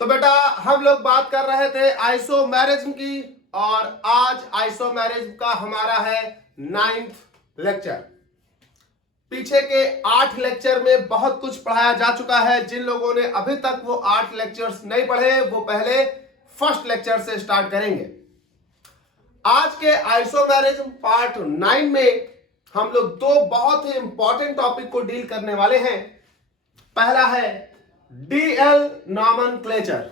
तो बेटा हम लोग बात कर रहे थे आइसोमेरिज्म की और आज आइसोमेरिज्म का हमारा है 9th लेक्चर। पीछे के 8 लेक्चर में बहुत कुछ पढ़ाया जा चुका है। जिन लोगों ने अभी तक वो 8 लेक्चर्स नहीं पढ़े वो पहले फर्स्ट लेक्चर से स्टार्ट करेंगे। आज के आइसोमेरिज्म पार्ट 9 में हम लोग दो बहुत ही इंपॉर्टेंट टॉपिक को डील करने वाले हैं। पहला है डीएल नॉमेनक्लेचर,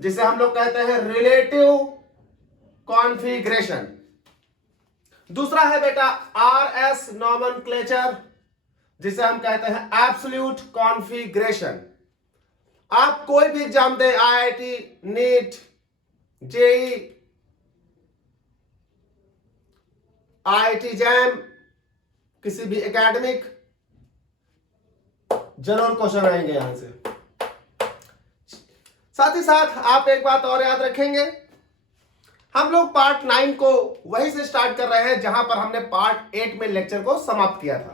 जिसे हम लोग कहते हैं रिलेटिव कॉन्फ़िगरेशन। दूसरा है बेटा आरएस नॉमेनक्लेचर, जिसे हम कहते हैं एब्सोल्यूट कॉन्फ़िगरेशन। आप कोई भी एग्जाम दे, IIT, NEET, JEE, IIT JAM, किसी भी एकेडमिक, जरूर क्वेश्चन आएंगे यहां से। साथ ही साथ आप एक बात और याद रखेंगे, हम लोग पार्ट 9 को वहीं से स्टार्ट कर रहे हैं जहां पर हमने पार्ट 8 में लेक्चर को समाप्त किया था।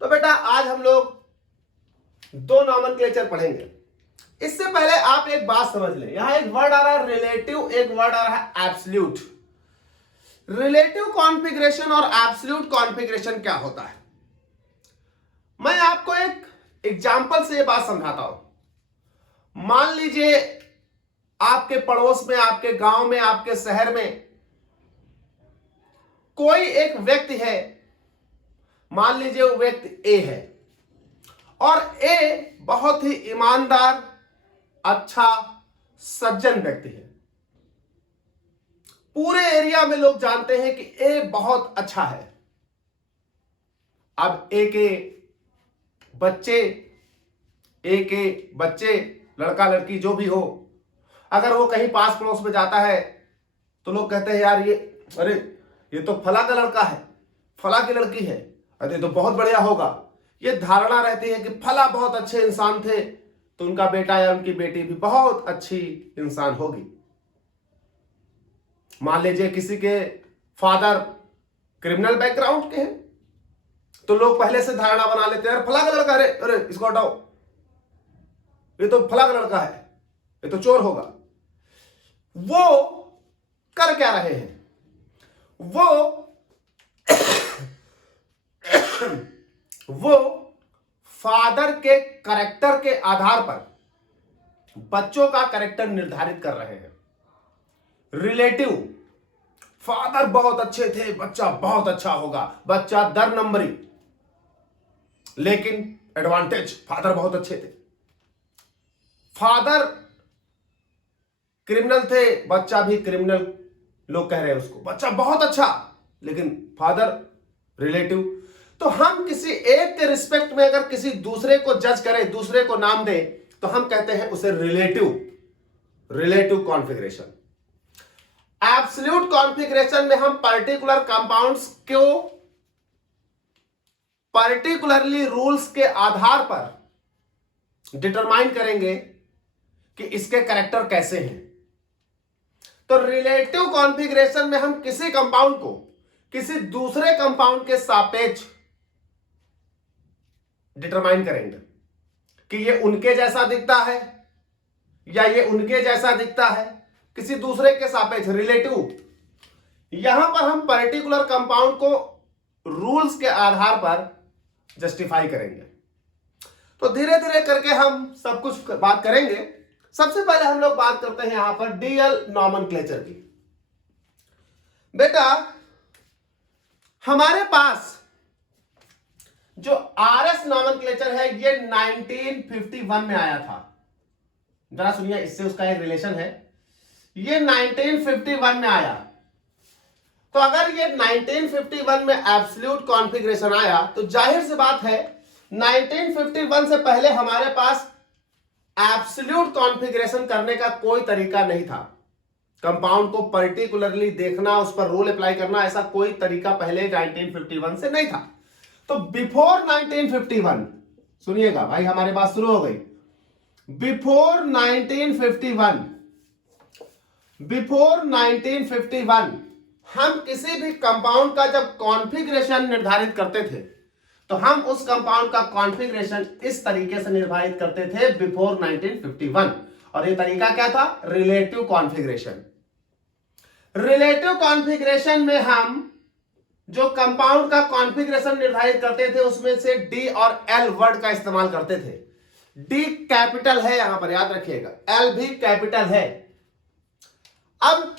तो बेटा आज हम लोग दो नॉमेनक्लेचर पढ़ेंगे। इससे पहले आप एक बात समझ लें, यहां एक वर्ड आ रहा है रिलेटिव, एक वर्ड आ रहा है एब्सोल्यूट। रिलेटिव कॉन्फ़िगरेशन और एब्सोल्यूट कॉन्फ़िगरेशन क्या होता है, मैं आपको एक एग्जाम्पल से ये बात समझाता हूं। मान लीजिए आपके पड़ोस में, आपके गांव में, आपके शहर में कोई एक व्यक्ति है। मान लीजिए वो व्यक्ति ए है और ए बहुत ही ईमानदार, अच्छा, सज्जन व्यक्ति है। पूरे एरिया में लोग जानते हैं कि ए बहुत अच्छा है। अब ए के बच्चे, लड़का लड़की जो भी हो, अगर वो कहीं पास पड़ोस में जाता है तो लोग कहते हैं यार ये तो फला का लड़का है, फला की लड़की है, अरे तो बहुत बढ़िया होगा। ये धारणा रहती है कि फला बहुत अच्छे इंसान थे तो उनका बेटा या उनकी बेटी भी बहुत अच्छी इंसान होगी। मान लीजिए किसी के फादर क्रिमिनल बैकग्राउंड के हैं तो लोग पहले से धारणा बना लेते हैं, फला का लड़का, अरे इसको हटाओ, ये तो फला का लड़का है, ये तो चोर होगा। वो कर क्या रहे हैं, वो फादर के कैरेक्टर के आधार पर बच्चों का कैरेक्टर निर्धारित कर रहे हैं। रिलेटिव, फादर बहुत अच्छे थे, बच्चा बहुत अच्छा होगा, बच्चा 10 नंबरी, लेकिन एडवांटेज फादर बहुत अच्छे थे। फादर क्रिमिनल थे, बच्चा भी क्रिमिनल, लोग कह रहे हैं उसको बच्चा बहुत अच्छा, लेकिन फादर रिलेटिव। तो हम किसी एक के रिस्पेक्ट में अगर किसी दूसरे को जज करें, दूसरे को नाम दें, तो हम कहते हैं उसे रिलेटिव कॉन्फ़िगरेशन। एब्सोल्यूट कॉन्फ़िगरेशन में हम पर्टिकुलर कंपाउंड्स को पर्टिकुलरली रूल्स के आधार पर डिटरमाइन करेंगे कि इसके कैरेक्टर कैसे हैं। तो रिलेटिव कॉन्फ़िगरेशन में हम किसी कंपाउंड को किसी दूसरे कंपाउंड के सापेक्ष डिटरमाइन करेंगे कि ये उनके जैसा दिखता है या ये उनके जैसा दिखता है, किसी दूसरे के सापेक्ष, रिलेटिव। यहां पर हम पर्टिकुलर कंपाउंड को रूल्स के आधार पर जस्टिफाई करेंगे। तो धीरे धीरे करके हम सब कुछ बात करेंगे। सबसे पहले हम लोग बात करते हैं यहां पर डीएल नॉमेनक्लेचर की। बेटा हमारे पास जो आरएस नॉमेनक्लेचर है ये 1951 में आया था। जरा सुनिए, इससे उसका एक रिलेशन है। ये 1951 में आया। तो अगर ये 1951 में एब्सोल्यूट कॉन्फ़िगरेशन आया तो जाहिर सी बात है 1951 से पहले हमारे पास एब्सोल्यूट कॉन्फ़िगरेशन करने का कोई तरीका नहीं था। कंपाउंड को पर्टिकुलरली देखना, उस पर रूल अप्लाई करना, ऐसा कोई तरीका पहले 1951 से नहीं था। तो बिफोर 1951, सुनिएगा भाई, हमारी बात शुरू हो गई। बिफोर 1951 हम किसी भी कंपाउंड का जब कॉन्फ़िगरेशन निर्धारित करते थे तो हम उस कंपाउंड का कॉन्फ़िगरेशन इस तरीके से निर्धारित करते थे बिफोर 1951, और ये तरीका क्या था? Relative configuration. रिलेटिव कॉन्फ़िगरेशन में हम जो कंपाउंड का कॉन्फ़िगरेशन निर्धारित करते थे उसमें से डी और एल वर्ड का इस्तेमाल करते थे। डी कैपिटल है यहां पर, याद रखिएगा, एल भी कैपिटल है। अब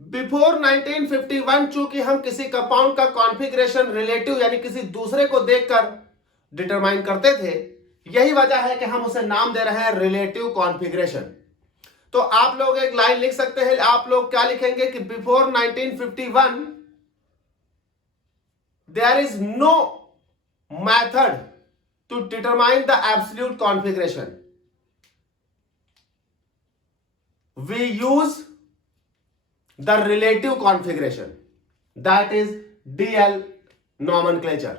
बिफोर 1951 चूंकि हम किसी कंपाउंड का कॉन्फ़िगरेशन रिलेटिव यानी किसी दूसरे को देखकर डिटरमाइन करते थे, यही वजह है कि हम उसे नाम दे रहे हैं रिलेटिव कॉन्फ़िगरेशन। तो आप लोग एक लाइन लिख सकते हैं, आप लोग क्या लिखेंगे कि before 1951 there is no method to determine the absolute configuration, we use the relative configuration, that is DL nomenclature।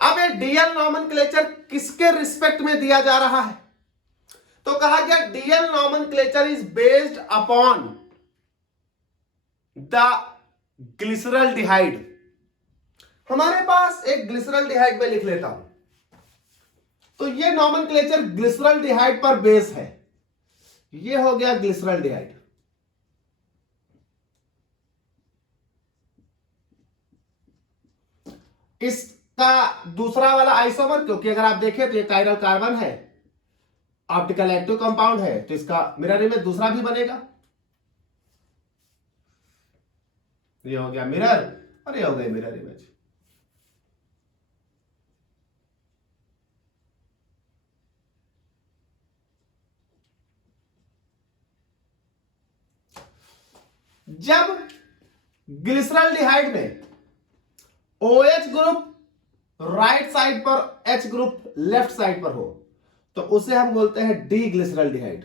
अब ये DL nomenclature किसके रिस्पेक्ट में दिया जा रहा है? तो कहा गया DL nomenclature is based upon the glyceraldehyde। हमारे पास एक ग्लिसरल्डिहाइड में लिख लेता हूं, तो ये नॉमेनक्लेचर ग्लिसरल्डिहाइड पर बेस है। ये हो गया ग्लिसरल्डिहाइड। इसका दूसरा वाला आइसोमर, क्योंकि अगर आप देखें तो ये कायरल कार्बन है, ऑप्टिकल एक्टिव कंपाउंड है, तो इसका मिरर इमेज दूसरा भी बनेगा। ये हो गया मिरर और ये हो गया मिरर इमेज। जब ग्लिसरल्डिहाइड में OH ग्रुप राइट साइड पर, H ग्रुप लेफ्ट साइड पर हो, तो उसे हम बोलते हैं डी ग्लिसरल्डिहाइड।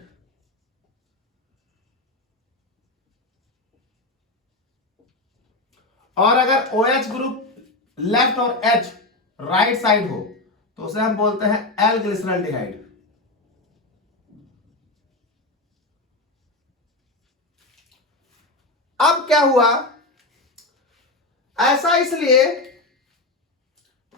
और अगर OH ग्रुप लेफ्ट और H राइट साइड हो तो उसे हम बोलते हैं एल ग्लिसरल्डिहाइड। अब क्या हुआ, ऐसा इसलिए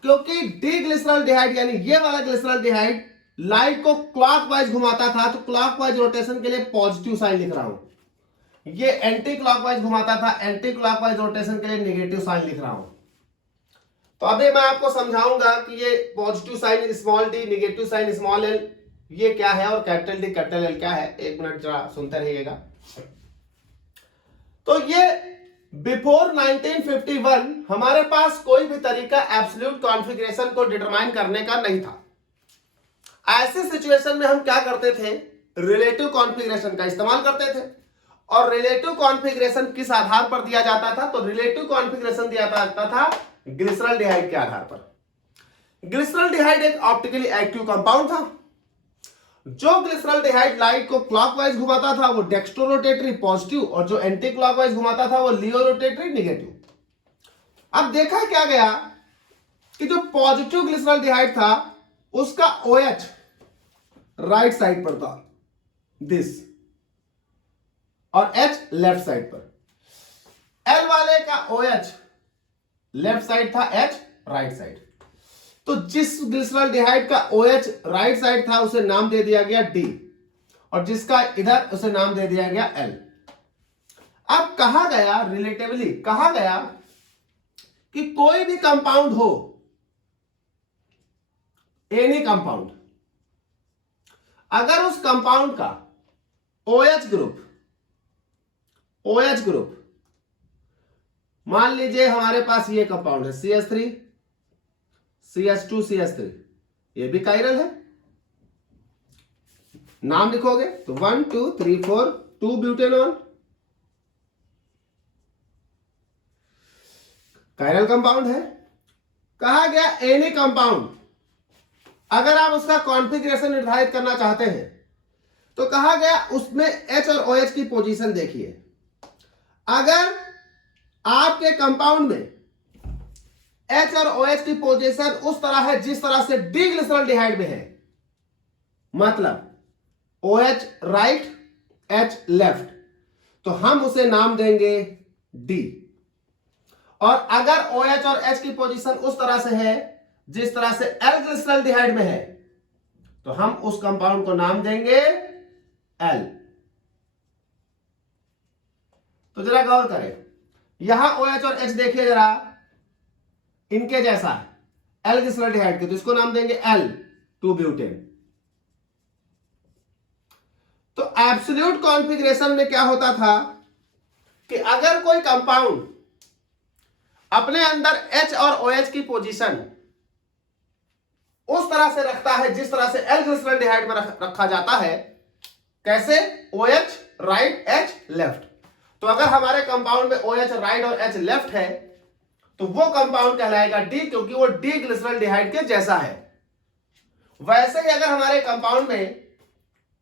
क्योंकि डी ग्लिसरल्डिहाइड यानी ये वाला ग्लिसरल्डिहाइड लाइट को क्लॉकवाइज घुमाता था, तो क्लॉकवाइज रोटेशन के लिए पॉजिटिव साइन लिख रहा हूं। ये एंटी क्लॉकवाइज घुमाता था, एंटी क्लॉकवाइज रोटेशन के लिए नेगेटिव साइन लिख रहा हूं। तो अभी मैं आपको समझाऊंगा कि ये positive sign small d, negative sign small l ये क्या है और कैपिटल डी कैपिटल एल क्या है। एक मिनट जरा सुनते रहिएगा। तो ये बिफोर 1951 हमारे पास कोई भी तरीका एब्सोल्यूट कॉन्फ़िगरेशन को डिटरमाइन करने का नहीं था। ऐसे सिचुएशन में हम क्या करते थे, रिलेटिव कॉन्फ़िगरेशन का इस्तेमाल करते थे। और रिलेटिव कॉन्फ़िगरेशन किस आधार पर दिया जाता था, तो रिलेटिव कॉन्फ़िगरेशन दिया जाता था ग्लिसरल्डिहाइड के आधार पर। ग्लिसरल्डिहाइड एक ऑप्टिकली एक्टिव कंपाउंड था। जो ग्लिसरल्डिहाइड लाइट को क्लॉकवाइज घुमाता था वो डेक्स्ट्रो रोटेटरी पॉजिटिव, और जो एंटी क्लॉकवाइज घुमाता था वो लियो रोटेटरी नेगेटिव। अब देखा क्या गया कि जो पॉजिटिव ग्लिसरल्डिहाइड था उसका OH राइट साइड पर था दिस, और H लेफ्ट साइड पर। L वाले का OH लेफ्ट साइड था, H राइट साइड। तो जिस ग्लिसरल्डिहाइड का OH राइट साइड था उसे नाम दे दिया गया D, और जिसका इधर उसे नाम दे दिया गया L। अब कहा गया, रिलेटिवली कहा गया कि कोई भी कंपाउंड हो, एनी कंपाउंड, अगर उस कंपाउंड का OH ग्रुप मान लीजिए हमारे पास ये कंपाउंड है CH3 CH2 CH3, ये भी कायरल है। नाम लिखोगे तो 1 2 3 4 2 ब्यूटेनॉल, कायरल कंपाउंड है। कहा गया एनी कंपाउंड, अगर आप उसका कॉन्फ़िगरेशन निर्धारित करना चाहते हैं तो कहा गया उसमें H और OH की पोजीशन देखिए। अगर आपके कंपाउंड में H और OH की पोजीशन उस तरह है जिस तरह से डी ग्लिसरल्डिहाइड में है, मतलब OH राइट H लेफ्ट, तो हम उसे नाम देंगे D। और अगर OH और H की पोजीशन उस तरह से है जिस तरह से L-ग्लिसरॉल्डिहाइड में है, तो हम उस कंपाउंड को नाम देंगे L। तो जरा गौर करें, यहां OH और H देखिए जरा, इनके जैसा है L-ग्लिसरॉल्डिहाइड के, तो इसको नाम देंगे L2-ब्यूटेन। तो एब्सोल्यूट कॉन्फ़िगरेशन में क्या होता था कि अगर कोई कंपाउंड अपने अंदर H और OH की पोजीशन उस तरह से रखता है जिस तरह से L-ग्लिसरॉल्डिहाइड में रखा जाता है, कैसे? OH right, H left. तो अगर हमारे कंपाउंड में OH राइट और H लेफ्ट है तो वो कंपाउंड कहलाएगा D, क्योंकि वो D-ग्लिसरॉल्डिहाइड के जैसा है। वैसे ही अगर हमारे कंपाउंड में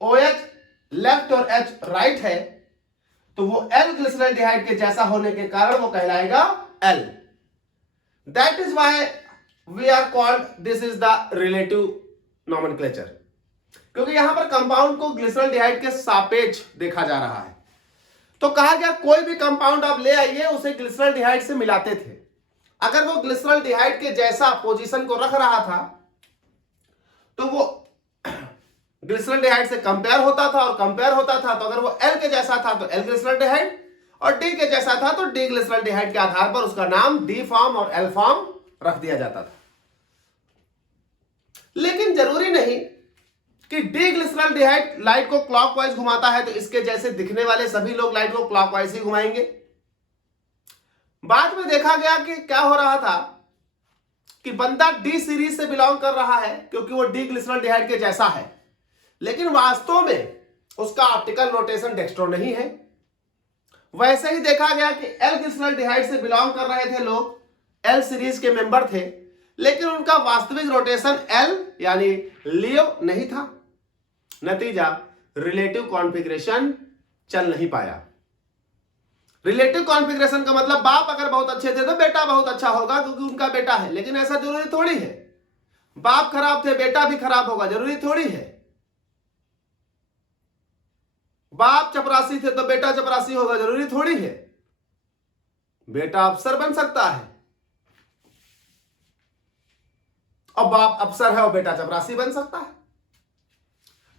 OH लेफ्ट और H राइट है तो वो L-ग्लिसरॉल्डिहाइड के जैसा होने के कारण वो कहलाएगा L। That is why we are called, this is the relative nomenclature, क्योंकि यहां पर कंपाउंड को ग्लिसरॉल्डिहाइड के सापेक्ष देखा जा रहा है। तो कहा गया कोई भी कंपाउंड आप ले आइए, उसे ग्लिसरॉल्डिहाइड से मिलाते थे। अगर वो ग्लिसरॉल्डिहाइड के जैसा पोजीशन को रख रहा था तो वो ग्लिसरॉल्डिहाइड से कंपेयर होता था, और कंपेयर होता था तो अगर वो L के जैसा था तो L ग्लिसरॉल्डिहाइड, और D के जैसा था तो D ग्लिसरॉल्डिहाइड के आधार पर उसका नाम D फॉर्म और L फॉर्म रख दिया जाता था। लेकिन जरूरी नहीं कि D ग्लिसरॉल्डिहाइड लाइट को क्लॉकवाइज घुमाता है तो इसके जैसे दिखने वाले सभी लोग लाइट को क्लॉकवाइज ही घुमाएंगे। बाद में देखा गया कि क्या हो रहा था कि बंदा D सीरीज से बिलोंग कर रहा है क्योंकि वो D ग्लिसरॉल्डिहाइड के जैसा है, लेकिन वास्तव में उसका ऑप्टिकल रोटेशन डेक्स्ट्रो नहीं है। वैसे ही देखा गया कि L ग्लिसरॉल्डिहाइड से बिलोंग कर रहे थे लोग, L सीरीज के मेंबर थे, लेकिन उनका वास्तविक रोटेशन L यानी लियो नहीं था। नतीजा, रिलेटिव कॉन्फ़िगरेशन चल नहीं पाया। रिलेटिव कॉन्फ़िगरेशन का मतलब बाप अगर बहुत अच्छे थे तो बेटा बहुत अच्छा होगा क्योंकि उनका बेटा है, लेकिन ऐसा जरूरी थोड़ी है। बाप खराब थे बेटा भी खराब होगा, जरूरी थोड़ी है। बाप चपरासी थे तो बेटा चपरासी होगा, जरूरी थोड़ी है। बेटा अफसर बन सकता है और बाप अफसर है और बेटा चपरासी बन सकता है।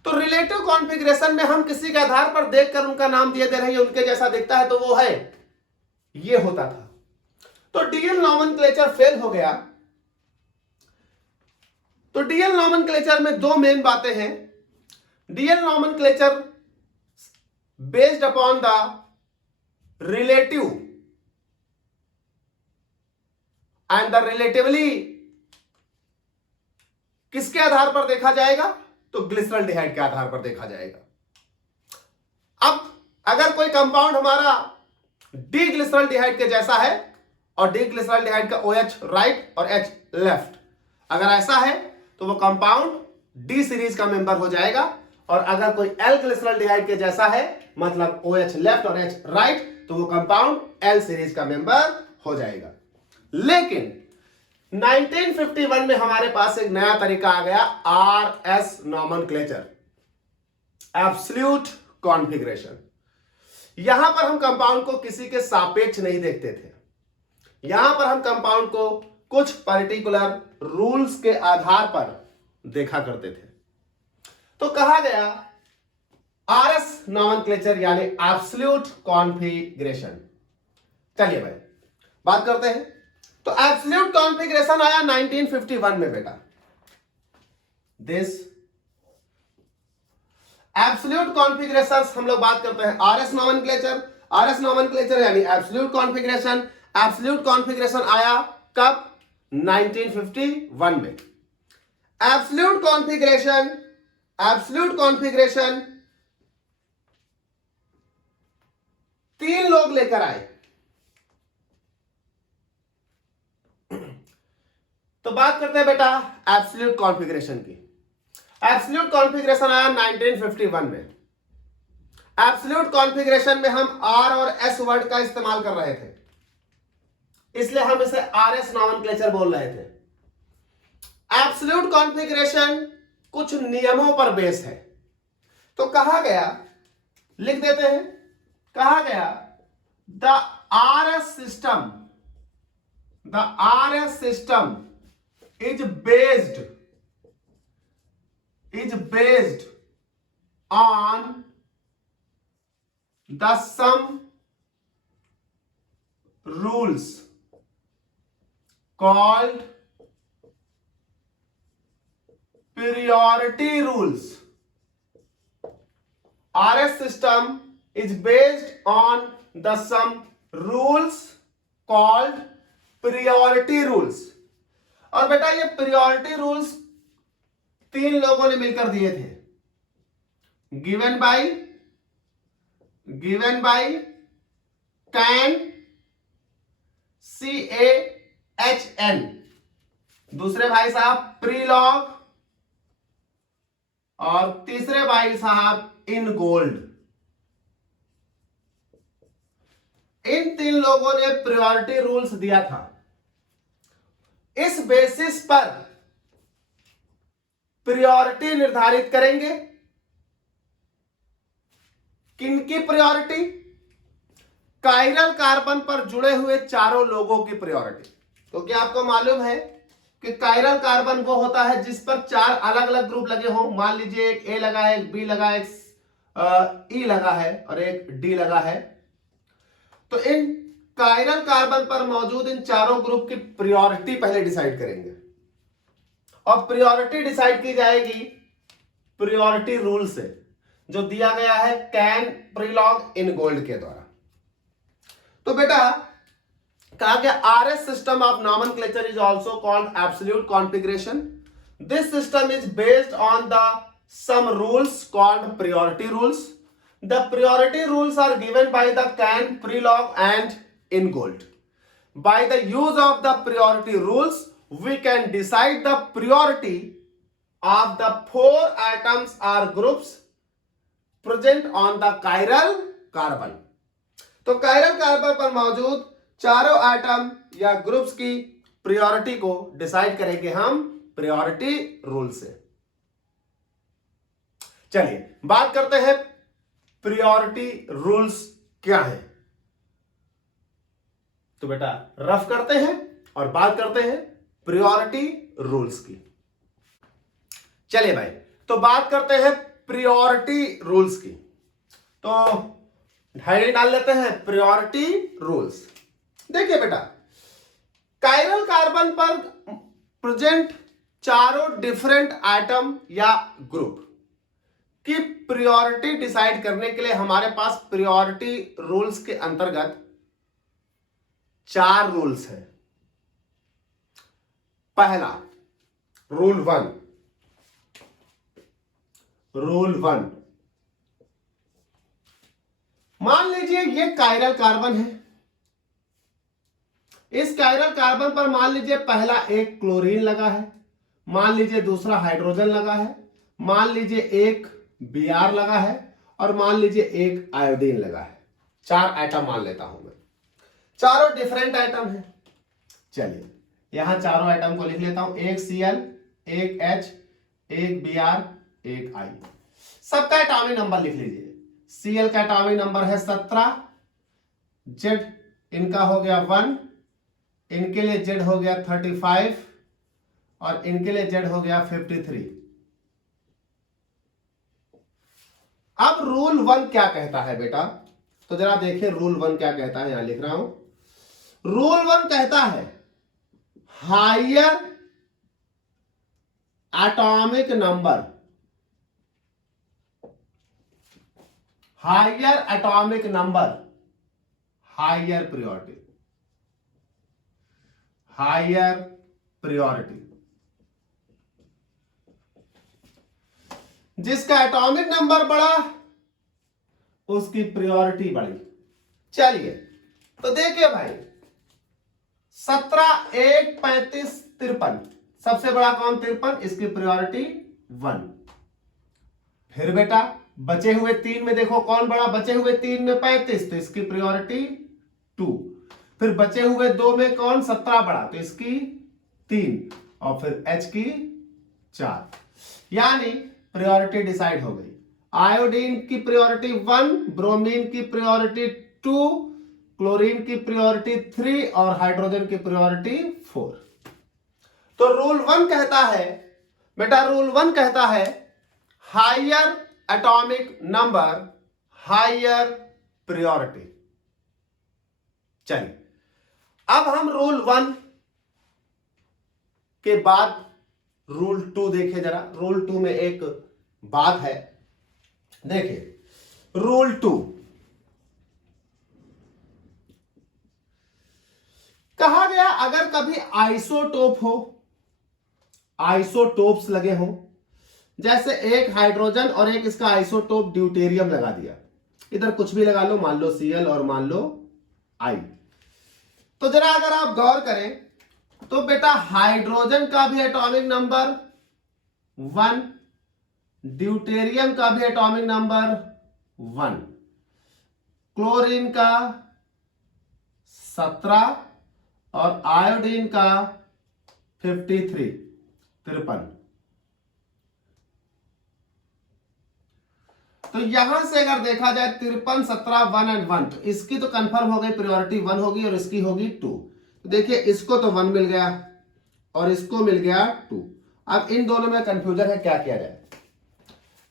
तो रिलेटिव कॉन्फ़िगरेशन में हम किसी के आधार पर देखकर उनका नाम दिए दे रहे हैं, उनके जैसा दिखता है तो वो है, ये होता था। तो डीएल नॉमेनक्लेचर फेल हो गया। तो डीएल नॉमेनक्लेचर में दो मेन बातें हैं। DL nomenclature based upon the relative and the relatively किसके आधार पर देखा जाएगा? तो ग्लिसरॉल्डिहाइड के आधार पर देखा जाएगा। अब अगर कोई कंपाउंड हमारा डी ग्लिसरॉल्डिहाइड के जैसा है और डी ग्लिसरॉल्डिहाइड का OH राइट और H लेफ्ट, अगर ऐसा है तो वो कंपाउंड डी सीरीज का मेंबर हो जाएगा, और अगर कोई L ग्लिसरॉल्डिहाइड के जैसा है मतलब OH लेफ्ट और H राइट, तो वो कंपाउंड L सीरीज का मेंबर हो जाएगा। लेकिन 1951 में हमारे पास एक नया तरीका आ गया, RS नॉमेनक्लेचर, एब्सोल्यूट कॉन्फ़िगरेशन। यहां पर हम कंपाउंड को किसी के सापेक्ष नहीं देखते थे, यहां पर हम कंपाउंड को कुछ पर्टिकुलर रूल्स के आधार पर देखा करते थे। तो कहा गया RS नॉमेनक्लेचर यानी एब्सोल्यूट कॉन्फ़िगरेशन। चलिए भाई बात करते हैं। तो एब्सोल्यूट कॉन्फ़िगरेशन आया 1951 में बेटा। दिस एब्सोल्यूट कॉन्फ़िगरेशन हम लोग बात करते हैं RS नॉमेनक्लेचर। RS नॉमेनक्लेचर यानी एब्सोल्यूट कॉन्फ़िगरेशन। एब्सोल्यूट कॉन्फ़िगरेशन आया कब? 1951 में। एब्सोल्यूट कॉन्फ़िगरेशन, एब्सोल्यूट कॉन्फ़िगरेशन 3 लोग लेकर आए। तो बात करते हैं बेटा एब्सोल्यूट कॉन्फ़िगरेशन की। एब्सोल्यूट कॉन्फ़िगरेशन आया 1951 में। एब्सोल्यूट कॉन्फ़िगरेशन में हम R और S वर्ड का इस्तेमाल कर रहे थे, इसलिए हम इसे RS नॉमेनक्लेचर बोल रहे थे। एब्सोल्यूट कॉन्फ़िगरेशन कुछ नियमों पर बेस है। तो कहा गया, लिख देते हैं, कहा गया the RS system the RS system is based on the some rules called priority rules. RS system is based on the some rules called priority rules. और बेटा ये priority rules 3 लोगों ने मिलकर दिए थे. given by Can, CAHN, दूसरे भाई साहब प्रीलॉग, और तीसरे भाई साहब इनगोल्ड. इन 3 लोगों ने प्रायोरिटी रूल्स दिया था. इस बेसिस पर प्रायोरिटी निर्धारित करेंगे. किनकी प्रायोरिटी? कायरल कार्बन पर जुड़े हुए चारों लोगों की प्रायोरिटी. तो क्या आपको मालूम है कि कायरल कार्बन वो होता है जिस पर 4 अलग अलग ग्रुप लगे हों. मान लीजिए एक ए लगा है, एक बी लगा है, एक ई लगा है और एक डी लगा है. तो इन कायरल कार्बन पर मौजूद इन चारों ग्रुप की प्रायोरिटी पहले डिसाइड करेंगे. और प्रायोरिटी डिसाइड की जाएगी प्रायोरिटी रूल से, जो दिया गया है कैन, प्रीलॉग, इनगोल्ड के द्वारा. तो बेटा कहा गया RS system of nomenclature is also called absolute configuration. This system is based on the some rules called priority rules. The priority rules are given by the Can, Prelog and Ingold. By the use of the priority rules, we can decide the priority of the 4 atoms or groups present on the chiral carbon. तो chiral carbon पर मौजूद चारों atom या groups की priority को decide करेंगे हम priority rule से. चलिए बात करते हैं प्रायोरिटी रूल्स क्या है. तो बेटा रफ करते हैं और बात करते हैं प्रायोरिटी रूल्स की. चलिए भाई, तो बात करते हैं प्रायोरिटी रूल्स की. तो डायरी डाल लेते हैं प्रायोरिटी रूल्स. देखिए बेटा, कायरल कार्बन पर प्रेजेंट चारों डिफरेंट एटम या ग्रुप की प्रायोरिटी डिसाइड करने के लिए हमारे पास प्रायोरिटी रूल्स के अंतर्गत 4 रूल्स हैं. पहला रूल 1. मान लीजिए ये कायरल कार्बन है. इस कायरल कार्बन पर मान लीजिए पहला एक क्लोरीन लगा है, मान लीजिए दूसरा हाइड्रोजन लगा है, मान लीजिए एक Br लगा है और मान लीजिए एक आयोडीन लगा है. 4 एटम मान लेता हूं मैं. चारों डिफरेंट एटम है. चलिए यहां चारों एटम को लिख लेता हूं. एक Cl, एक H, एक Br, एक I. सबका एटॉमिक नंबर लिख लीजिए. Cl का एटॉमिक नंबर है 17, Z इनका हो गया 1, इनके लिए Z हो गया 35 और इनके लिए Z हो गया 53. अब रूल 1 क्या कहता है बेटा? तो जरा देखिए रूल 1 क्या कहता है. यहां लिख रहा हूं. रूल 1 कहता है higher atomic number, higher atomic number, higher priority. Higher priority. जिसका एटॉमिक नंबर बढ़ा उसकी प्रायोरिटी बढ़ी. चलिए तो देखिए भाई, 17, 1, 35, 53. सबसे बड़ा कौन? 53. इसकी प्रायोरिटी 1. फिर बेटा बचे हुए 3 में देखो कौन बड़ा? बचे हुए 3 में 35, तो इसकी प्रायोरिटी 2. फिर बचे हुए 2 में कौन? 17 बड़ा, तो इसकी 3 और फिर H की 4. यानी प्रायोरिटी डिसाइड हो गई. आयोडीन की प्रायोरिटी 1, ब्रोमीन की प्रायोरिटी 2, क्लोरीन की प्रायोरिटी 3 और हाइड्रोजन की प्रायोरिटी 4। तो रूल 1 कहता है बेटा, रूल 1 कहता है higher atomic number higher priority. चलिए अब हम रूल 1 के बाद रूल 2 देखें जरा। रूल 2 में एक बात है, देखिए रूल 2 कहा गया अगर कभी आइसोटोप हो, आइसोटोप्स लगे हो, जैसे एक हाइड्रोजन और एक इसका आइसोटोप ड्यूटेरियम लगा दिया, इधर कुछ भी लगा लो, मान लो Cl और मान लो I। तो जरा अगर आप गौर करें तो बेटा हाइड्रोजन का भी एटॉमिक नंबर 1, ड्यूटेरियम का भी एटॉमिक नंबर 1, क्लोरीन का 17 और आयोडीन का 53। तो यहां से अगर देखा जाए 53, 17, 1 एंड 1, तो इसकी तो कंफर्म हो गई प्रायोरिटी 1 होगी और इसकी होगी 2। तो देखिए इसको तो 1 मिल गया और इसको मिल गया 2। अब इन दोनों में कंफ्यूजन है, क्या किया जाए।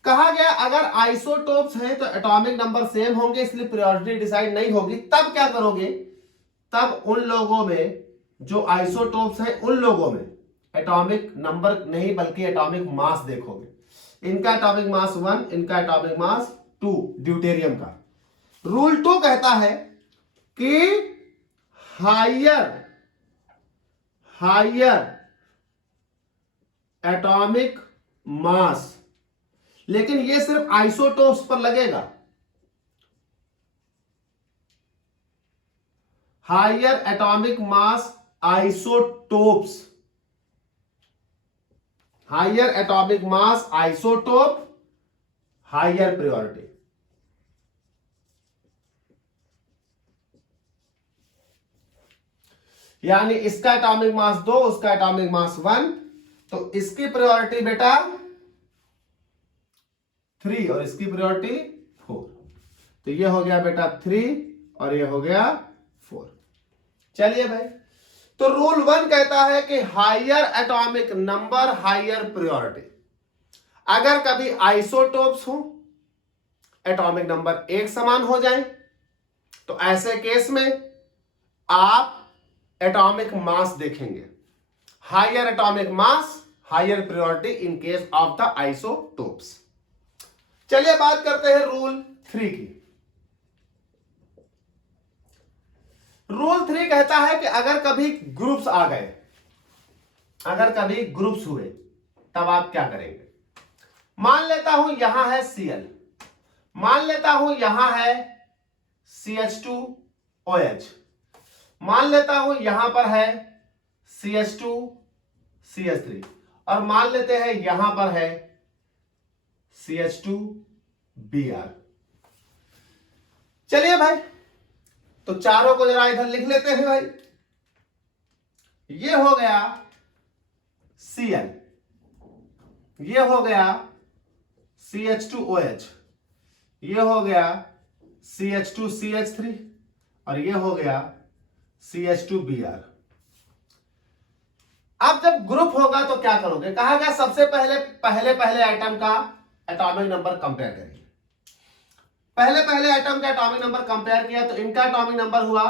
कहा गया अगर आइसोटोप्स हैं तो एटॉमिक नंबर सेम होंगे, इसलिए प्रायोरिटी डिसाइड नहीं होगी। तब क्या करोगे, तब उन लोगों में जो आइसोटोप्स हैं उन लोगों में एटॉमिक नंबर नहीं बल्कि एटॉमिक मास देखोगे। इनका एटॉमिक मास 1, इनका एटॉमिक मास 2 ड्यूटेरियम का। रूल 2 कहता है कि हायर एटॉमिक मास, लेकिन ये सिर्फ आइसोटोप्स पर लगेगा। Higher atomic mass isotopes, higher atomic mass isotope, higher priority. यानी इसका एटॉमिक मास 2, उसका एटॉमिक मास 1, तो इसकी प्रायोरिटी बेटा 3 और इसकी प्रायोरिटी 4। तो ये हो गया बेटा 3 और ये हो गया 4। चलिए भाई, तो रूल 1 कहता है कि higher atomic number higher priority. अगर कभी आइसोटोप्स हो, एटॉमिक नंबर एक समान हो जाए, तो ऐसे केस में आप एटॉमिक मास देखेंगे। Higher atomic mass higher priority in case of the isotopes. चलिए बात करते हैं रूल 3 की। रूल 3 कहता है कि अगर कभी ग्रुप्स आ गए, अगर कभी ग्रुप्स हुए, तब आप क्या करेंगे। मान लेता हूं यहां है Cl, मान लेता हूं यहां है CH2OH, मान लेता हूं यहां पर है CH2CH3 और मान लेते हैं यहां पर है CH2Br। चलिए भाई, तो चारों को जरा इधर लिख लेते हैं भाई। ये हो गया Cl, ये हो गया CH2OH, ये हो गया CH2CH3 और ये हो गया CH2Br। अब जब ग्रुप होगा तो क्या करोगे, कहा गया सबसे पहले आइटम का एटॉमिक नंबर कंपेयर करिए। पहले आइटम का एटॉमिक नंबर कंपेयर किया तो इनका एटॉमिक नंबर हुआ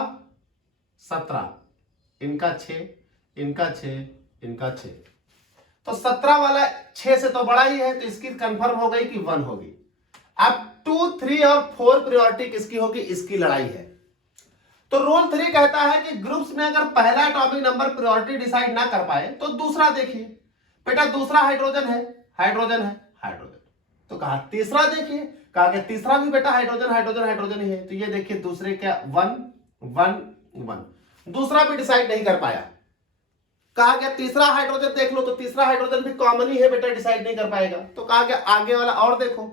17, इनका 6, इनका 6, इनका 6। तो 17 वाला 6 से तो बड़ा ही है, तो इसकी कंफर्म हो गई कि 1 होगी। अब 2, 3 और 4 प्रायोरिटी किसकी होगी, इसकी लड़ाई है। तो रूल 3 कहता है कि ग्रुप्स में अगर पहला एटॉमिक नंबर प्रायोरिटी डिसाइड ना कर पाए तो दूसरा देखिए। बेटा दूसरा हाइड्रोजन है, हाइड्रोजन है, हाइड्रोजन। तो कहा तीसरा देखिए, कहा कि तीसरा भी बेटा हाइड्रोजन हाइड्रोजन हाइड्रोजन ही है। तो ये देखिए दूसरे क्या 1 1 1, दूसरा भी डिसाइड नहीं कर पाया। कहा गया तीसरा हाइड्रोजन देख लो, तो तीसरा हाइड्रोजन भी कॉमन ही है बेटा, डिसाइड नहीं कर पाएगा। तो कहा गया आगे वाला और देखो,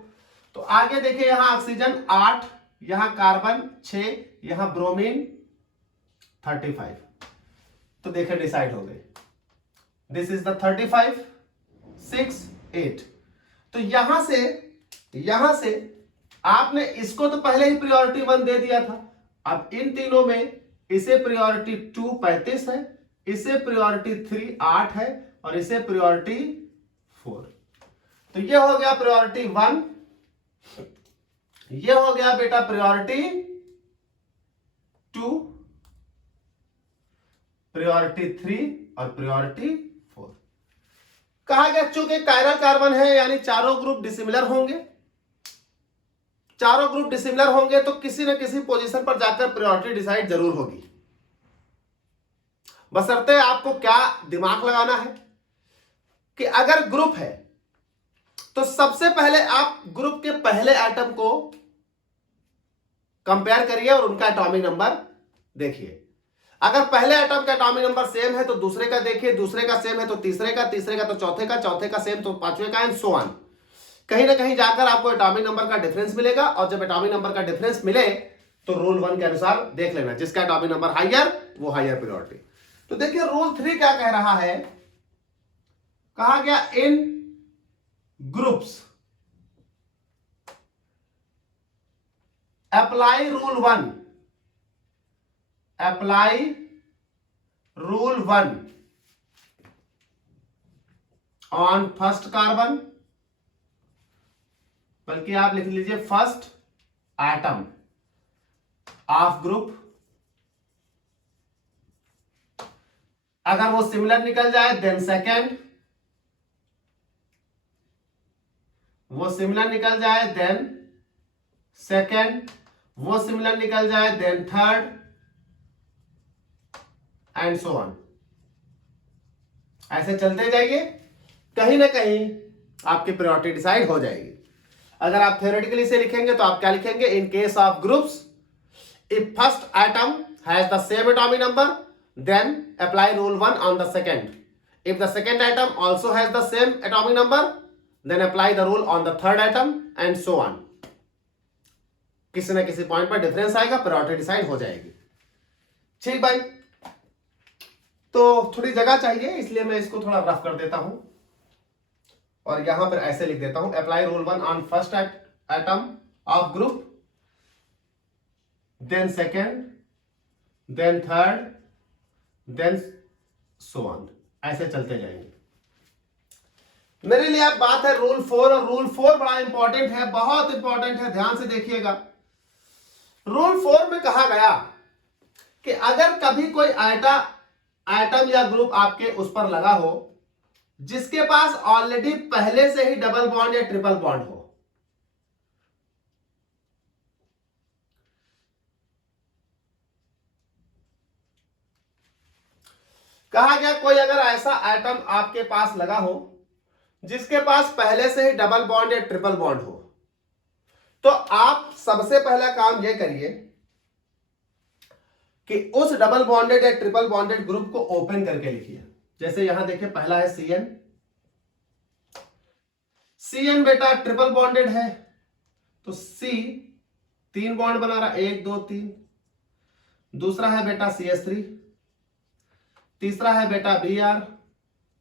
तो आगे देखिए यहां ऑक्सीजन 8, यहां कार्बन 6, यहां ब्रोमीन 35। तो देखिए डिसाइड हो गए, दिस इज द 35, 6, 8। तो यहां से आपने इसको तो पहले ही प्रायोरिटी 1 दे दिया था, अब इन तीनों में इसे प्रायोरिटी 2 35 है, इसे प्रायोरिटी 3 8 है, और इसे प्रायोरिटी 4। तो ये हो गया प्रायोरिटी 1, ये हो गया बेटा प्रायोरिटी 2, प्रायोरिटी 3 और प्रायोरिटी 4। कहा गया चूंकि कायरल कार्बन है यानी चारों ग्रुप डिसिमिलर होंगे, चारों ग्रुप डिसिमिलर होंगे तो किसी न किसी पोजीशन पर जाकर प्रायोरिटी डिसाइड जरूर होगी। बशर्ते आपको क्या दिमाग लगाना है कि अगर ग्रुप है तो सबसे पहले आप ग्रुप के पहले एटम को कंपेयर करिए और उनका एटॉमिक नंबर देखिए। अगर पहले एटम का एटॉमिक नंबर सेम है तो दूसरे का देखिए, दूसरे का सेम है तो तीसरे का, तीसरे का तो चौथे का, चौथे का सेम तो पांचवें का, एंड सो ऑन। कहीं ना कहीं जाकर आपको एटॉमिक नंबर का डिफरेंस मिलेगा, और जब एटॉमिक नंबर का डिफरेंस मिले तो रूल 1 के अनुसार देख लेना, जिसका एटॉमिक नंबर हायर वो हायर प्रायोरिटी। तो देखिए रूल 3 क्या कह रहा है, कहा गया in groups apply rule 1, apply rule 1 on first carbon, बल्कि आप लिख लीजिए फर्स्ट एटम ऑफ ग्रुप। अगर वो सिमिलर निकल जाए देन सेकेंड, वो सिमिलर निकल जाए देन सेकेंड, वो सिमिलर निकल जाए then third, and so on. ऐसे चलते जाइए, कहीं ना कहीं आपकी प्रायोरिटी डिसाइड हो जाएगी। अगर आप थ्योरेटिकली से लिखेंगे तो आप क्या लिखेंगे, in case of groups if first atom has the same atomic number then apply rule 1 on the second, if the second atom also has the same atomic number then apply the rule on the third atom, and so on. किसी ना किसी point पर difference आएगा, priority decide हो जाएगी। ठीक भाई, तो थोड़ी जगह चाहिए इसलिए मैं इसको थोड़ा रफ कर देता हूं और यहां पर ऐसे लिख देता हूं, apply rule 1 on first atom of group, then second, then third, then so on. ऐसे चलते जाएंगे। मेरे लिए अब बात है रूल 4, और रूल 4 बड़ा इंपॉर्टेंट है, बहुत इंपॉर्टेंट है, ध्यान से देखिएगा। रूल 4 में कहा गया कि अगर कभी कोई एटम या ग्रुप आपके उस पर लगा हो जिसके पास ऑलरेडी पहले से ही डबल बॉन्ड या ट्रिपल बॉन्ड हो, कहा गया कोई अगर ऐसा एटम आपके पास लगा हो जिसके पास पहले से ही डबल बॉन्ड या ट्रिपल बॉन्ड हो, तो आप सबसे पहला काम यह करिए कि उस डबल बॉन्डेड या ट्रिपल बॉन्डेड ग्रुप को ओपन करके लिखिए। जैसे यहां देखिए पहला है CN, CN बेटा ट्रिपल बॉन्डेड है तो C 3 बॉन्ड बना रहा, 1 2 3। दूसरा है बेटा CH3, तीसरा है बेटा Br,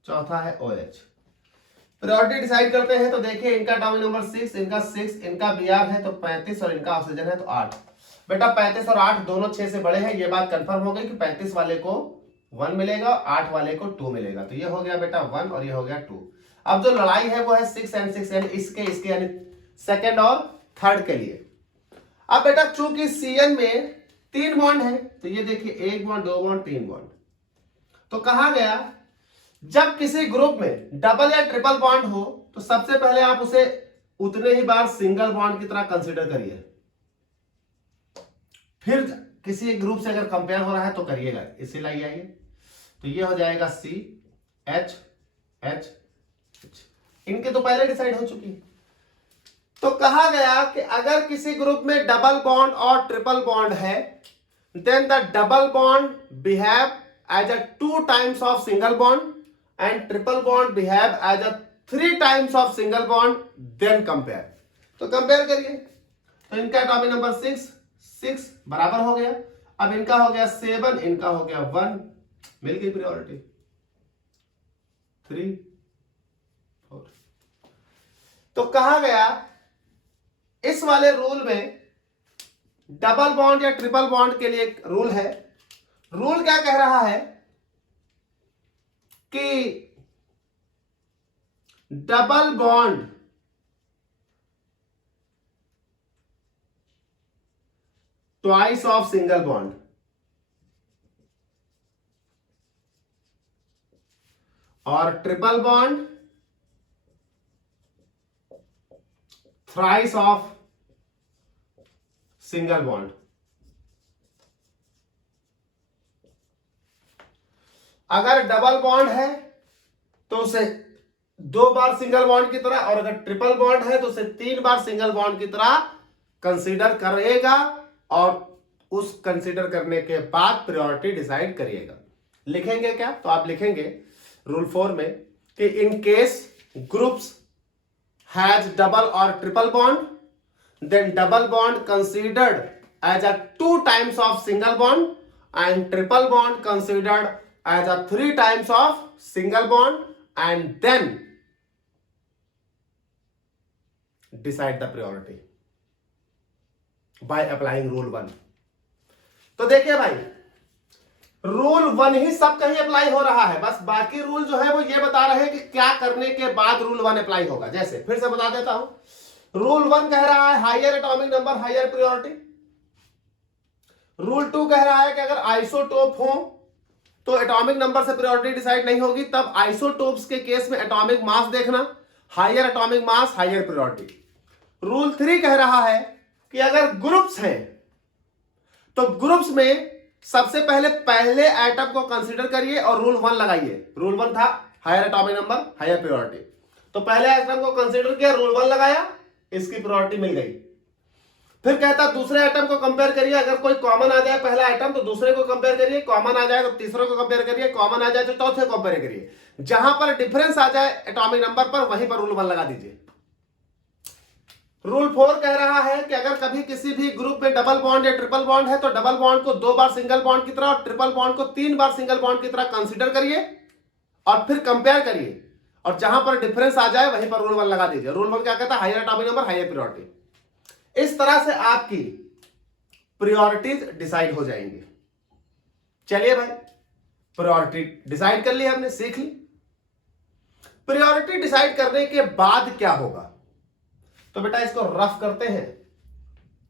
चौथा है OH। प्रायोरिटी डिसाइड करते हैं तो देखिए इनका एटॉमिक नंबर 6, इनका 6, इनका Br है तो 35 और इनका ऑक्सीजन है तो 8। बेटा 35 और 8 दोनों 6 से बड़े हैं, ये बात कंफर्म हो गई कि 35 वाले को 1 मिलेगा, 8 वाले को 2 मिलेगा। तो ये हो गया बेटा 1 और ये हो गया 2। अब जो लड़ाई है वो है 6 एंड 6 यानी इसके यानी सेकंड और थर्ड के लिए। अब बेटा चूंकि CN में 3 बॉन्ड है तो ये देखिए 1 बॉन्ड 2 बॉन्ड 3 बॉन्ड, तो कहा गया जब किसी ग्रुप में डबल या ट्रिपल बॉन्ड हो तो सबसे पहले आप उसे उतने ही बार सिंगल बॉन्ड की तरह कंसीडर करिए, फिर किसी ग्रुप से अगर कंपेयर हो रहा है तो करिएगा। इसे लाइए आइए, तो ये हो जाएगा CH H, इनके तो पहले डिसाइड हो चुकी है। तो कहा गया कि अगर किसी ग्रुप में डबल बॉन्ड और ट्रिपल बॉन्ड है then the double bond behave as a 2 times of single bond and triple bond behave as a 3 times of single bond, then compare. तो कंपेयर करिए, तो इनका एटॉमिक नंबर 6 बराबर हो गया। अब इनका हो गया 7, इनका हो गया 1, मिल गई प्रायोरिटी 3 4। तो कहा गया इस वाले रूल में डबल बॉन्ड या ट्रिपल बॉन्ड के लिए एक रूल है। रूल क्या कह रहा है कि double bond twice of single bond और triple bond thrice of single bond. अगर डबल बॉन्ड है तो उसे 2 बार सिंगल बॉन्ड की तरह, और अगर ट्रिपल बॉन्ड है तो उसे 3 बार सिंगल बॉन्ड की तरह कंसीडर करेगा, और उस कंसीडर करने के बाद प्रायोरिटी डिसाइड करिएगा। लिखेंगे क्या? तो आप लिखेंगे रूल 4 में कि in case groups has double और triple bond, then double bond considered as a 2 times of single bond and triple bond considered as a 3 times of single bond, and then decide the priority by applying rule 1। तो देखिए भाई, rule 1 ही सब कहीं apply हो रहा है, बस बाकी रूल जो है वो ये बता रहे हैं कि क्या करने के बाद रूल 1 अप्लाई होगा। जैसे फिर से बता देता हूं, रूल 1 कह रहा है higher atomic number higher priority. Rule 2 कह रहा है कि अगर आइसोटोप हो तो एटॉमिक नंबर से प्रायोरिटी डिसाइड नहीं होगी, तब आइसोटोप्स के केस में एटॉमिक मास देखना, higher atomic mass higher priority. Rule 3 कह रहा है कि अगर ग्रुप्स हैं तो ग्रुप्स में सबसे पहले एटम को कंसीडर करिए और रूल 1 लगाइए। रूल 1 था higher atomic number higher priority, तो पहले एटम को कंसीडर किया, रूल 1 लगाया, इसकी प्रायोरिटी मिल गई। फिर कहता दूसरे एटम को कंपेयर करिए, अगर कोई कॉमन आ जाए पहला एटम तो दूसरे को कंपेयर करिए, कॉमन आ जाए तो तीसरे को कंपेयर करिए, कॉमन आ जाए तो चौथे को कंपेयर करिए। जहां पर डिफरेंस आ जाए एटॉमिक नंबर पर, वहीं पर रूल 1 लगा दीजिए। रूल 4 कह रहा है कि अगर कभी किसी भी ग्रुप में डबल बॉन्ड या ट्रिपल बॉन्ड है तो डबल बॉन्ड को 2 बार सिंगल बॉन्ड की तरह और ट्रिपल बॉन्ड को 3 बार सिंगल बॉन्ड की तरह कंसीडर करिए और फिर कंपेयर करिए, और जहां पर डिफरेंस आ जाए वहीं पर रूल 1 लगा दीजिए। रूल 1 क्या कहता है? Higher atomic number higher priority. इस तरह से आपकी प्रायोरिटीज डिसाइड हो जाएंगी। चलिए भाई, प्रायोरिटी डिसाइड कर ली हमने, सीख ली। प्रायोरिटी डिसाइड करने के बाद क्या होगा, तो बेटा इसको रफ करते हैं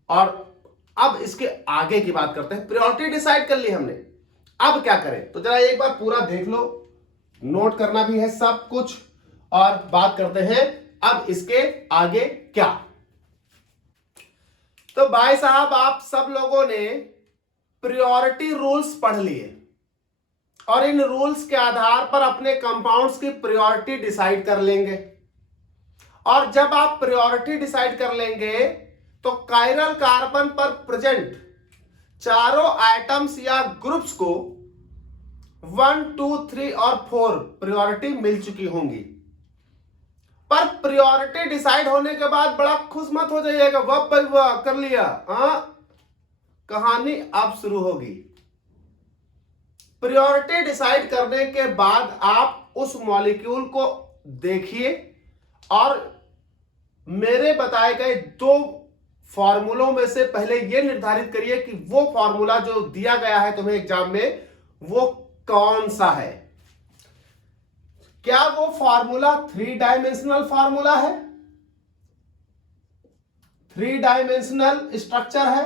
और अब इसके आगे की बात करते हैं। प्रायोरिटी डिसाइड कर ली हमने, अब क्या करें? तो जरा एक बार पूरा देख लो, नोट करना भी है सब कुछ, और बात करते हैं अब इसके आगे क्या। तो भाई साहब, आप सब लोगों ने प्रायोरिटी रूल्स पढ़ लिए और इन रूल्स के आधार पर अपने कंपाउंड्स की प्रायोरिटी डिसाइड कर लेंगे। और जब आप प्रायोरिटी डिसाइड कर लेंगे तो कायरल कार्बन पर प्रेजेंट चारों एटम्स या ग्रुप्स को 1, 2, 3 और 4 प्रायोरिटी मिल चुकी होंगी। पर प्रायोरिटी डिसाइड होने के बाद बड़ा खुश मत हो जाइएगा, वाह भाई वाह कर लिया। कहानी अब शुरू होगी। प्रायोरिटी डिसाइड करने के बाद आप उस मॉलिक्यूल को देखिए और मेरे बताए गए 2 फॉर्मूलों में से पहले यह निर्धारित करिए कि वो फॉर्मूला जो दिया गया है तुम्हें एग्जाम में वो कौन सा है। क्या वो फॉर्मूला 3 डायमेंशनल फॉर्मूला है, 3 डायमेंशनल स्ट्रक्चर है,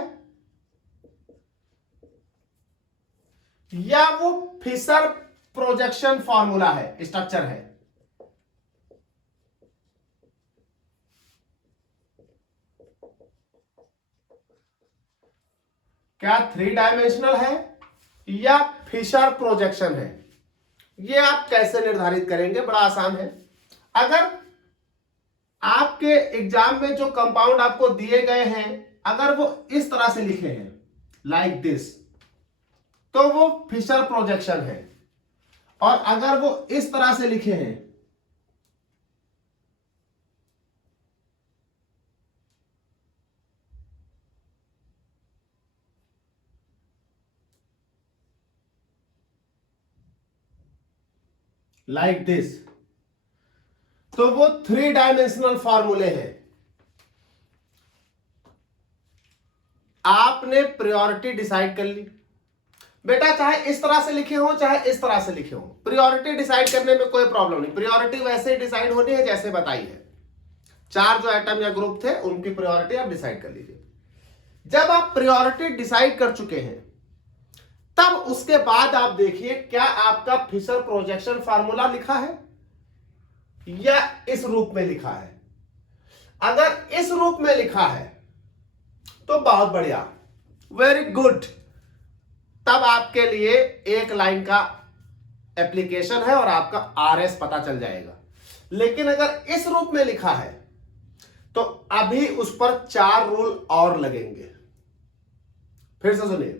या वो फिशर प्रोजेक्शन फॉर्मूला है, स्ट्रक्चर है? क्या 3 डायमेंशनल है या फिशर प्रोजेक्शन है? ये आप कैसे निर्धारित करेंगे? बड़ा आसान है। अगर आपके एग्जाम में जो कंपाउंड आपको दिए गए हैं अगर वो इस तरह से लिखे हैं लाइक दिस, तो वो फिशर प्रोजेक्शन है, और अगर वो इस तरह से लिखे हैं लाइक दिस, तो वो 3 डायमेंशनल फॉर्मूले हैं। आपने प्रायोरिटी डिसाइड कर ली। बेटा चाहे इस तरह से लिखे हो चाहे इस तरह से लिखे हो, प्रायोरिटी डिसाइड करने में कोई प्रॉब्लम नहीं। प्रायोरिटी वैसे ही डिसाइड होनी है जैसे बताई है। 4 जो आइटम या ग्रुप थे उनकी प्रायोरिटी आप डिसाइड कर लीजिए। जब आप प्रायोरिटी डिसाइड कर चुके हैं तब उसके बाद आप देखिए क्या आपका फिशर प्रोजेक्शन फार्मूला लिखा है या इस रूप में लिखा है। अगर इस रूप में लिखा है तो बहुत बढ़िया, वेरी गुड। तब आपके लिए एक लाइन का एप्लीकेशन है और आपका आरएस पता चल जाएगा। लेकिन अगर इस रूप में लिखा है तो अभी उस पर 4 रूल और लगेंगे। फिर से सुनिए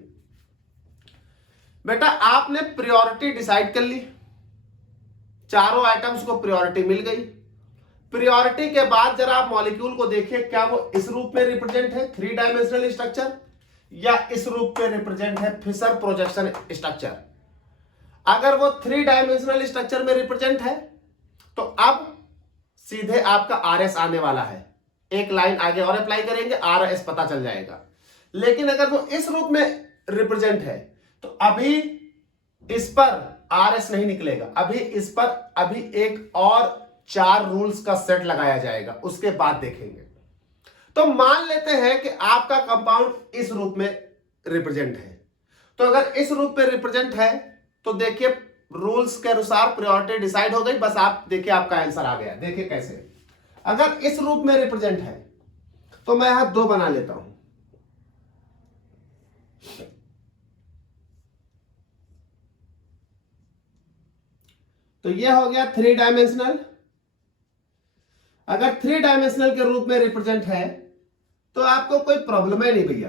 बेटा, आपने प्रायोरिटी डिसाइड कर ली, चारों आइटम्स को प्रायोरिटी मिल गई। प्रायोरिटी के बाद जरा आप मॉलिक्यूल को देखिए, क्या वो इस रूप में रिप्रेजेंट है 3 डायमेंशनल स्ट्रक्चर या इस रूप में रिप्रेजेंट है फिशर प्रोजेक्शन स्ट्रक्चर। अगर वो 3 डायमेंशनल स्ट्रक्चर में रिप्रेजेंट है तो अब सीधे आपका आरएस आने वाला है। एक लाइन आगे और अप्लाई करेंगे, आरएस पता चल जाएगा। लेकिन अगर वो इस रूप में रिप्रेजेंट है तो अभी इस पर आरएस नहीं निकलेगा, अभी इस पर अभी एक और 4 रूल्स का सेट लगाया जाएगा, उसके बाद देखेंगे। तो मान लेते हैं कि आपका कंपाउंड इस रूप में रिप्रेजेंट है। तो अगर इस रूप में रिप्रेजेंट है तो देखिए रूल्स के अनुसार प्रायोरिटी डिसाइड हो गई। बस आप देखिए आपका आंसर आ गया। देखिए कैसे, अगर इस रूप में रिप्रेजेंट है तो मैं यहां 2 बना लेता हूं। तो यह हो गया 3 डायमेंशनल। अगर 3 डायमेंशनल के रूप में रिप्रेजेंट है तो आपको कोई प्रॉब्लम है नहीं भैया।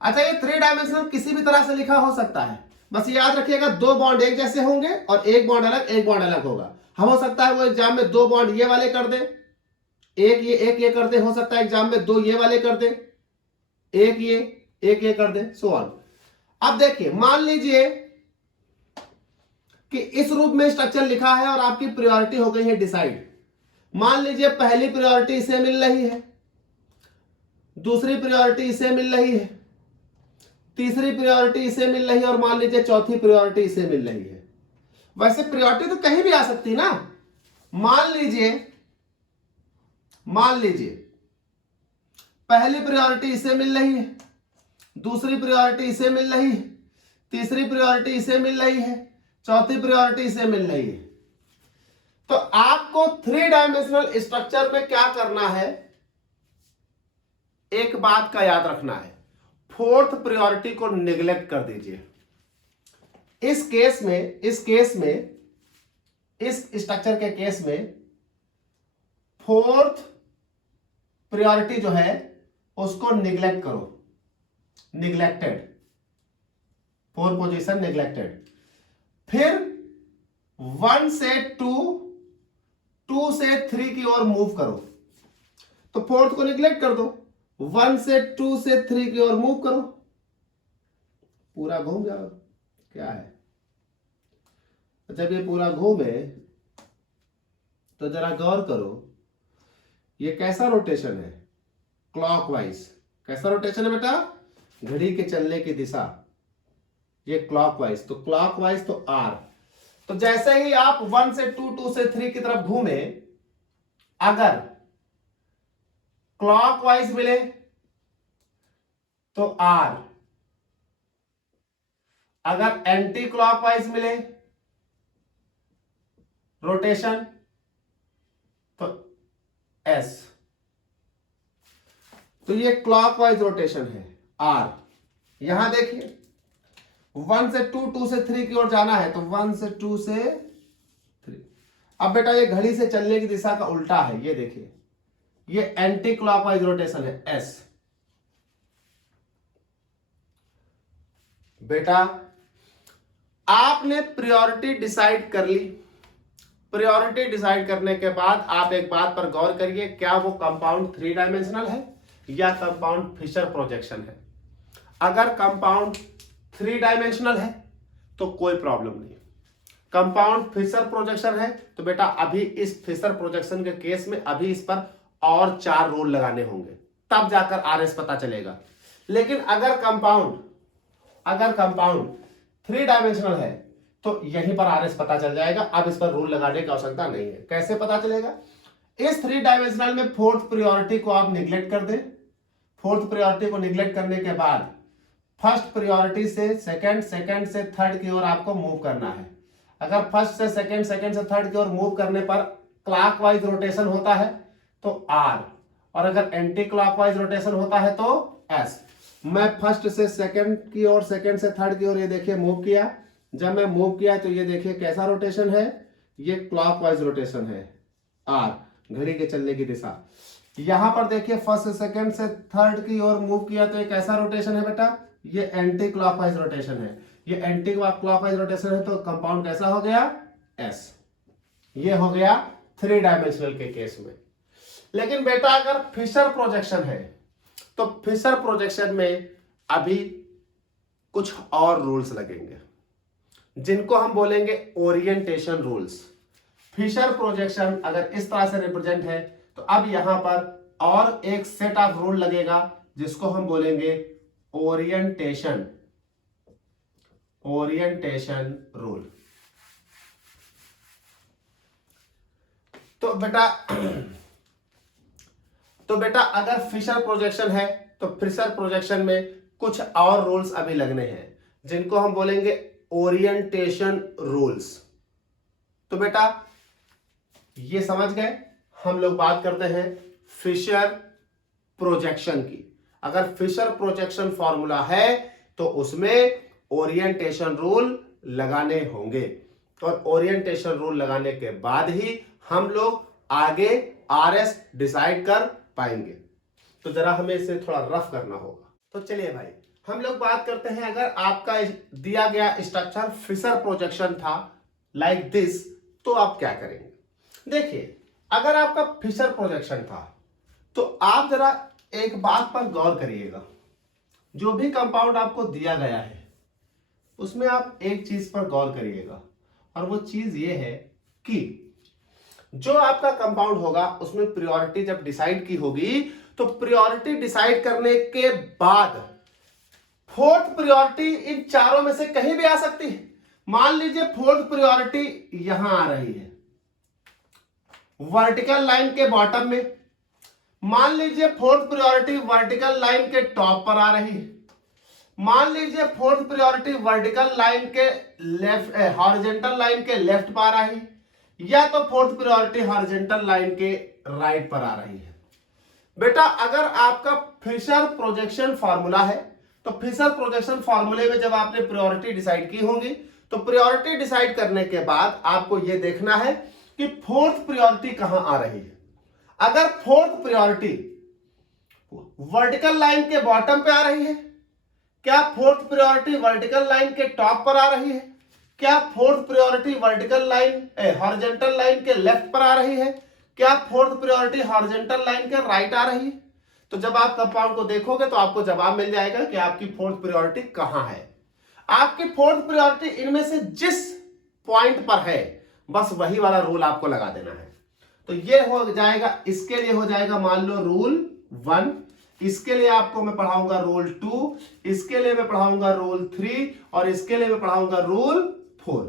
अच्छा, ये 3 डायमेंशनल किसी भी तरह से लिखा हो सकता है, बस याद रखिएगा 2 बॉन्ड एक जैसे होंगे और एक बॉन्ड अलग होगा। हम हो सकता है वो एग्जाम में 2 बॉन्ड ये वाले कर दे, एक ये कर दे। हो सकता है एग्जाम में 2 ये वाले कर दे, एक ये कर दे, सो ऑन। अब देखिए, मान लीजिए कि इस रूप में स्ट्रक्चर लिखा है और आपकी प्रायोरिटी हो गई है डिसाइड। मान लीजिए पहली प्रायोरिटी इसे मिल रही है, दूसरी प्रायोरिटी इसे मिल रही है, तीसरी प्रायोरिटी इसे मिल रही है और मान लीजिए चौथी प्रायोरिटी इसे मिल रही है। वैसे प्रायोरिटी तो कहीं भी आ सकती है ना। मान लीजिए पहली प्रायोरिटी इसे मिल रही है, दूसरी प्रायोरिटी इसे मिल रही है, तीसरी प्रायोरिटी इसे मिल रही है, चौथी प्रायोरिटी इसे मिल रही है। तो आपको 3 डायमेंशनल स्ट्रक्चर में क्या करना है, एक बात का याद रखना है, 4th प्रायोरिटी को निगलेक्ट कर दीजिए। इस केस में इस स्ट्रक्चर के केस में 4th प्रायोरिटी जो है उसको निगलेक्ट करो, निगलेक्टेड, 4 पोजीशन निगलेक्टेड। फिर 1 से 2 से 3 की ओर मूव करो। तो 4th को निगलेक्ट कर दो, 1 से 2 से 3 की ओर मूव करो, पूरा घूम जाओ। क्या है, जब ये पूरा घूमे तो जरा गौर करो, ये कैसा रोटेशन है, क्लॉकवाइज। कैसा रोटेशन है बेटा, घड़ी के चलने की दिशा, ये क्लॉकवाइज। तो क्लॉकवाइज तो आर। तो जैसे ही आप 1 से 2, 2 से 3 की तरफ घूमे, अगर क्लॉकवाइज मिले तो आर, अगर एंटी क्लॉकवाइज मिले रोटेशन तो एस। तो ये क्लॉकवाइज रोटेशन है आर। यहां देखिए 1 से 2, 2 से 3 की ओर जाना है तो 1 से 2 से 3। अब बेटा ये घड़ी से चलने की दिशा का उल्टा है, ये देखिए, ये एंटी क्लॉकवाइज रोटेशन है एस। बेटा आपने प्रायोरिटी डिसाइड कर ली। प्रायोरिटी डिसाइड करने के बाद आप एक बात पर गौर करिए, क्या वो कंपाउंड 3 डायमेंशनल है या कंपाउंड फिशर प्रोजेक्शन है। अगर कंपाउंड 3 डायमेंशनल है तो कोई प्रॉब्लम नहीं। कंपाउंड फिशर प्रोजेक्शन है तो बेटा अभी इस फिशर प्रोजेक्शन के केस में अभी इस पर और 4 रूल लगाने होंगे, तब जाकर आरएस पता चलेगा। लेकिन अगर कंपाउंड 3 डायमेंशनल है तो यहीं पर आरएस पता चल जाएगा। अब इस पर रूल लगाने की आवश्यकता नहीं है। कैसे पता चलेगा? इस 3 डायमेंशनल में फोर्थ प्रायोरिटी को आप निगलेक्ट कर दें। फोर्थ प्रायोरिटी को निगलेक्ट करने के बाद फर्स्ट प्रायोरिटी से सेकंड, सेकंड से थर्ड की ओर आपको मूव करना है। अगर फर्स्ट से सेकंड, सेकंड से थर्ड की ओर मूव करने पर क्लॉकवाइज रोटेशन होता है तो आर, और अगर एंटी क्लॉकवाइज रोटेशन होता है तो एस। मैं फर्स्ट से सेकंड की ओर, सेकंड से थर्ड की ओर ये देखिए मूव किया। जब मैं मूव किया तो ये देखिए कैसा रोटेशन है, ये क्लॉकवाइज रोटेशन है, आर घड़ी के चलने की दिशा। यहां पर देखिए फर्स्ट से सेकंड से थर्ड की ओर मूव किया तो ये कैसा रोटेशन है बेटा, ये एंटी क्लॉकवाइज रोटेशन है। ये एंटी क्लॉकवाइज रोटेशन है तो कंपाउंड कैसा हो गया, एस। ये हो गया 3 डायमेंशनल के केस में। लेकिन बेटा अगर फिशर प्रोजेक्शन है तो फिशर प्रोजेक्शन में अभी कुछ और रूल्स लगेंगे जिनको हम बोलेंगे ओरिएंटेशन रूल्स। फिशर प्रोजेक्शन अगर इस तरह से रिप्रेजेंट है तो अब यहां पर और एक सेट ऑफ रूल लगेगा जिसको हम बोलेंगे ओरिएंटेशन रूल। तो बेटा अगर फिशर प्रोजेक्शन है तो फिशर प्रोजेक्शन में कुछ और रूल्स अभी लगने हैं जिनको हम बोलेंगे ओरिएंटेशन रूल्स। तो बेटा ये समझ गए। हम लोग बात करते हैं फिशर प्रोजेक्शन की। अगर फिशर प्रोजेक्शन फॉर्मूला है तो उसमें ओरिएंटेशन रूल लगाने होंगे, और ओरिएंटेशन रूल लगाने के बाद ही हम लोग आगे आरएस डिसाइड कर पाएंगे। तो जरा हमें इसे थोड़ा रफ करना होगा। तो चलिए भाई हम लोग बात करते हैं, अगर आपका दिया गया स्ट्रक्चर फिशर प्रोजेक्शन था लाइक दिस, तो आप क्या करेंगे? देखिए अगर आपका फिशर प्रोजेक्शन था तो आप जरा एक बात पर गौर करिएगा। जो भी कंपाउंड आपको दिया गया है उसमें आप एक चीज पर गौर करिएगा, और वो चीज ये है कि जो आपका कंपाउंड होगा उसमें प्रायोरिटी जब डिसाइड की होगी तो प्रायोरिटी डिसाइड करने के बाद फोर्थ प्रायोरिटी इन चारों में से कहीं भी आ सकती है। मान लीजिए फोर्थ प्रायोरिटी यहां आ रही है वर्टिकल लाइन के बॉटम में, मान लीजिए फोर्थ प्रायोरिटी वर्टिकल लाइन के टॉप पर आ रही है, मान लीजिए फोर्थ प्रायोरिटी वर्टिकल लाइन के लेफ्ट, हॉरिजॉन्टल लाइन के लेफ्ट पर आ रही है, या तो फोर्थ प्रायोरिटी हॉरिजॉन्टल लाइन के राइट पर आ रही है। बेटा अगर आपका फिशर प्रोजेक्शन फॉर्मूला है तो फिशर प्रोजेक्शन फॉर्मूले में जब आपने प्रायोरिटी डिसाइड की होंगी तो प्रायोरिटी डिसाइड करने के बाद आपको यह देखना है कि फोर्थ प्रायोरिटी कहां आ रही है। अगर फोर्थ प्रायोरिटी वर्टिकल लाइन के बॉटम पे आ रही है, क्या फोर्थ प्रायोरिटी वर्टिकल लाइन के टॉप पर आ रही है, क्या fourth priority vertical line horizontal line के लेफ्ट पर आ रही है, क्या फोर्थ प्रायोरिटी हॉरिजॉन्टल लाइन के राइट आ रही है, तो जब आप कंपाउंड को देखोगे तो आपको जवाब मिल जाएगा कि आपकी फोर्थ प्रायोरिटी कहां है। आपकी फोर्थ प्रायोरिटी इनमें से जिस पॉइंट पर है बस वही वाला रूल आपको लगा देना है। तो ये हो जाएगा, इसके लिए हो जाएगा मान लो रूल 1, इसके लिए आपको मैं पढ़ाऊंगा रूल 2, इसके लिए मैं पढ़ाऊंगा रूल 3, और इसके लिए मैं पढ़ाऊंगा रूल 4।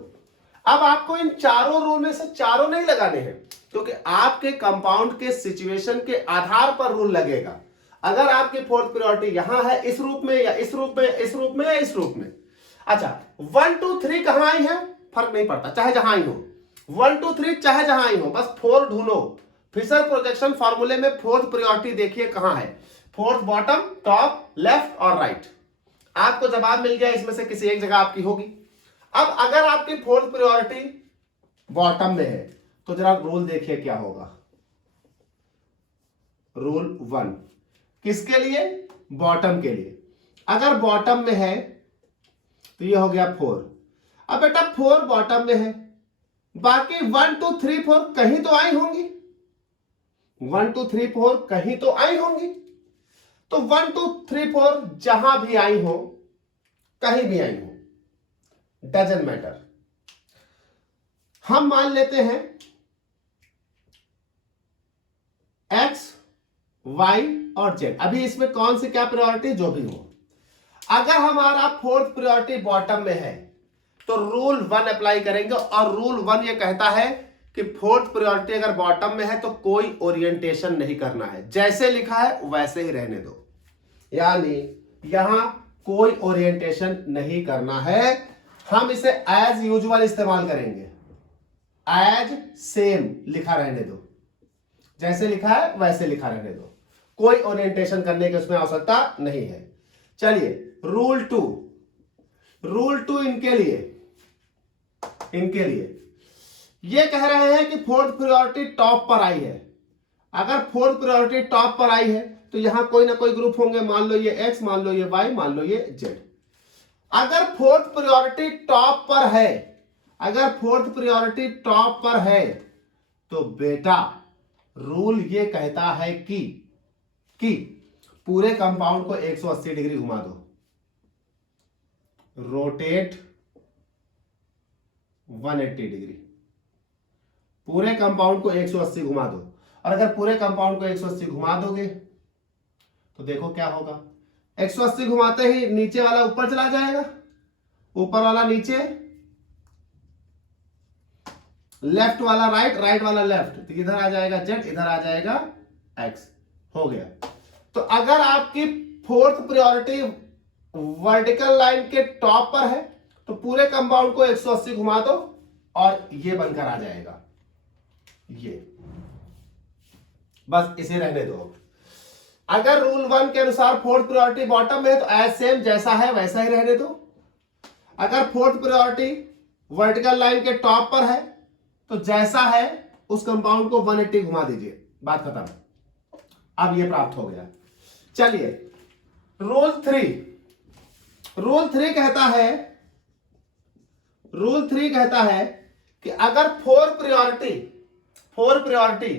अब आपको इन चारों रूल में से चारों नहीं लगाने हैं क्योंकि आपके कंपाउंड के सिचुएशन के आधार पर रूल लगेगा। अगर आपकी फोर्थ प्रायोरिटी यहां है इस रूप में या इस रूप में, इस रूप में या इस रूप में, अच्छा 1 2 3 कहां आई है फर्क नहीं पड़ता, चाहे जहां आई हो 1 2 3 चाहे जहां आई हो, बस 4 ढूंढो। फिशर प्रोजेक्शन फॉर्मूले में फोर्थ प्रायोरिटी देखिए कहां है, फोर्थ बॉटम, टॉप, लेफ्ट और राइट। आपको जवाब मिल गया, इसमें से किसी एक जगह आपकी होगी। अब अगर आपकी फोर्थ प्रायोरिटी बॉटम में है तो जरा रूल देखिए क्या होगा। रूल 1 किसके लिए? बॉटम के लिए। अगर बॉटम में है तो ये हो गया 4। अब बेटा 4 बॉटम में है, बाकी 1 2 3 4 कहीं तो आई होंगी, 1 2 3 4 कहीं तो आई होंगी। तो 1 2 3 4 जहां भी आई हो, कहीं भी आई हो, डजंट मैटर। हम मान लेते हैं x वाई और जेड। अभी इसमें कौन सी क्या प्रायोरिटी जो भी हो, अगर हमारा फोर्थ प्रायोरिटी बॉटम में है तो रूल 1 अप्लाई करेंगे, और रूल 1 ये कहता है कि फोर्थ प्रायोरिटी अगर बॉटम में है तो कोई ओरिएंटेशन नहीं करना है, जैसे लिखा है वैसे ही रहने दो, यानी यहां कोई ओरिएंटेशन नहीं करना है। हम इसे एज यूजुअल इस्तेमाल करेंगे, एज सेम लिखा रहने दो, जैसे लिखा है वैसे लिखा रहने दो, कोई ओरिएंटेशन करने की उसमें आवश्यकता नहीं है। चलिए रूल 2, रूल 2 इनके लिए ये कह रहे हैं कि फोर्थ प्रायोरिटी टॉप पर आई है। अगर फोर्थ प्रायोरिटी टॉप पर आई है तो यहां कोई ना कोई ग्रुप होंगे, मान लो ये एक्स, मान लो ये वाई, मान लो ये जेड। अगर फोर्थ प्रायोरिटी टॉप पर है, अगर फोर्थ प्रायोरिटी टॉप पर है तो बेटा रूल ये कहता है कि पूरे कंपाउंड को 180 डिग्री घुमा दो, रोटेट 180 डिग्री, पूरे कंपाउंड को 180 घुमा दो। और अगर पूरे कंपाउंड को 180 घुमा दोगे तो देखो क्या होगा, 180 घुमाते ही नीचे वाला ऊपर चला जाएगा, ऊपर वाला नीचे, लेफ्ट वाला राइट, राइट वाला लेफ्ट, तो इधर आ जाएगा जेड, इधर आ जाएगा एक्स, हो गया। तो अगर आपकी फोर्थ प्रायोरिटी वर्टिकल लाइन के टॉप पर है तो पूरे कंपाउंड को 180 घुमा दो और ये बनकर आ जाएगा, ये बस इसे रहने दो। अगर रूल 1 के अनुसार फोर्थ प्रायोरिटी बॉटम में है तो एज सेम जैसा है वैसा ही रहने दो। अगर फोर्थ प्रायोरिटी वर्टिकल लाइन के टॉप पर है तो जैसा है उस कंपाउंड को 180 घुमा दीजिए, बात खत्म। अब ये प्राप्त हो गया। चलिए रूल 3 कहता है कि अगर फोर प्रायोरिटी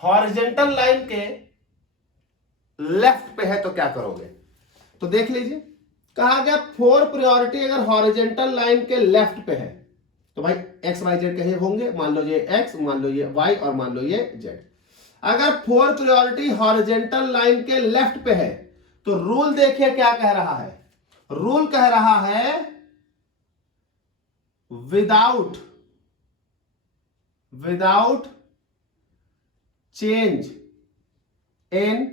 हॉरिजॉन्टल लाइन के लेफ्ट पे है तो क्या करोगे, तो देख लीजिए, कहा गया फोर प्रायोरिटी अगर हॉरिजॉन्टल लाइन के लेफ्ट पे है तो भाई एक्स वाई जेड कहीं होंगे, मान लो ये एक्स, मान लो ये वाई और मान लो ये जेड। अगर फोर प्रायोरिटी हॉरिजॉन्टल लाइन के लेफ्ट पे है तो रूल देखिए क्या कह रहा है, रूल कह रहा है without change in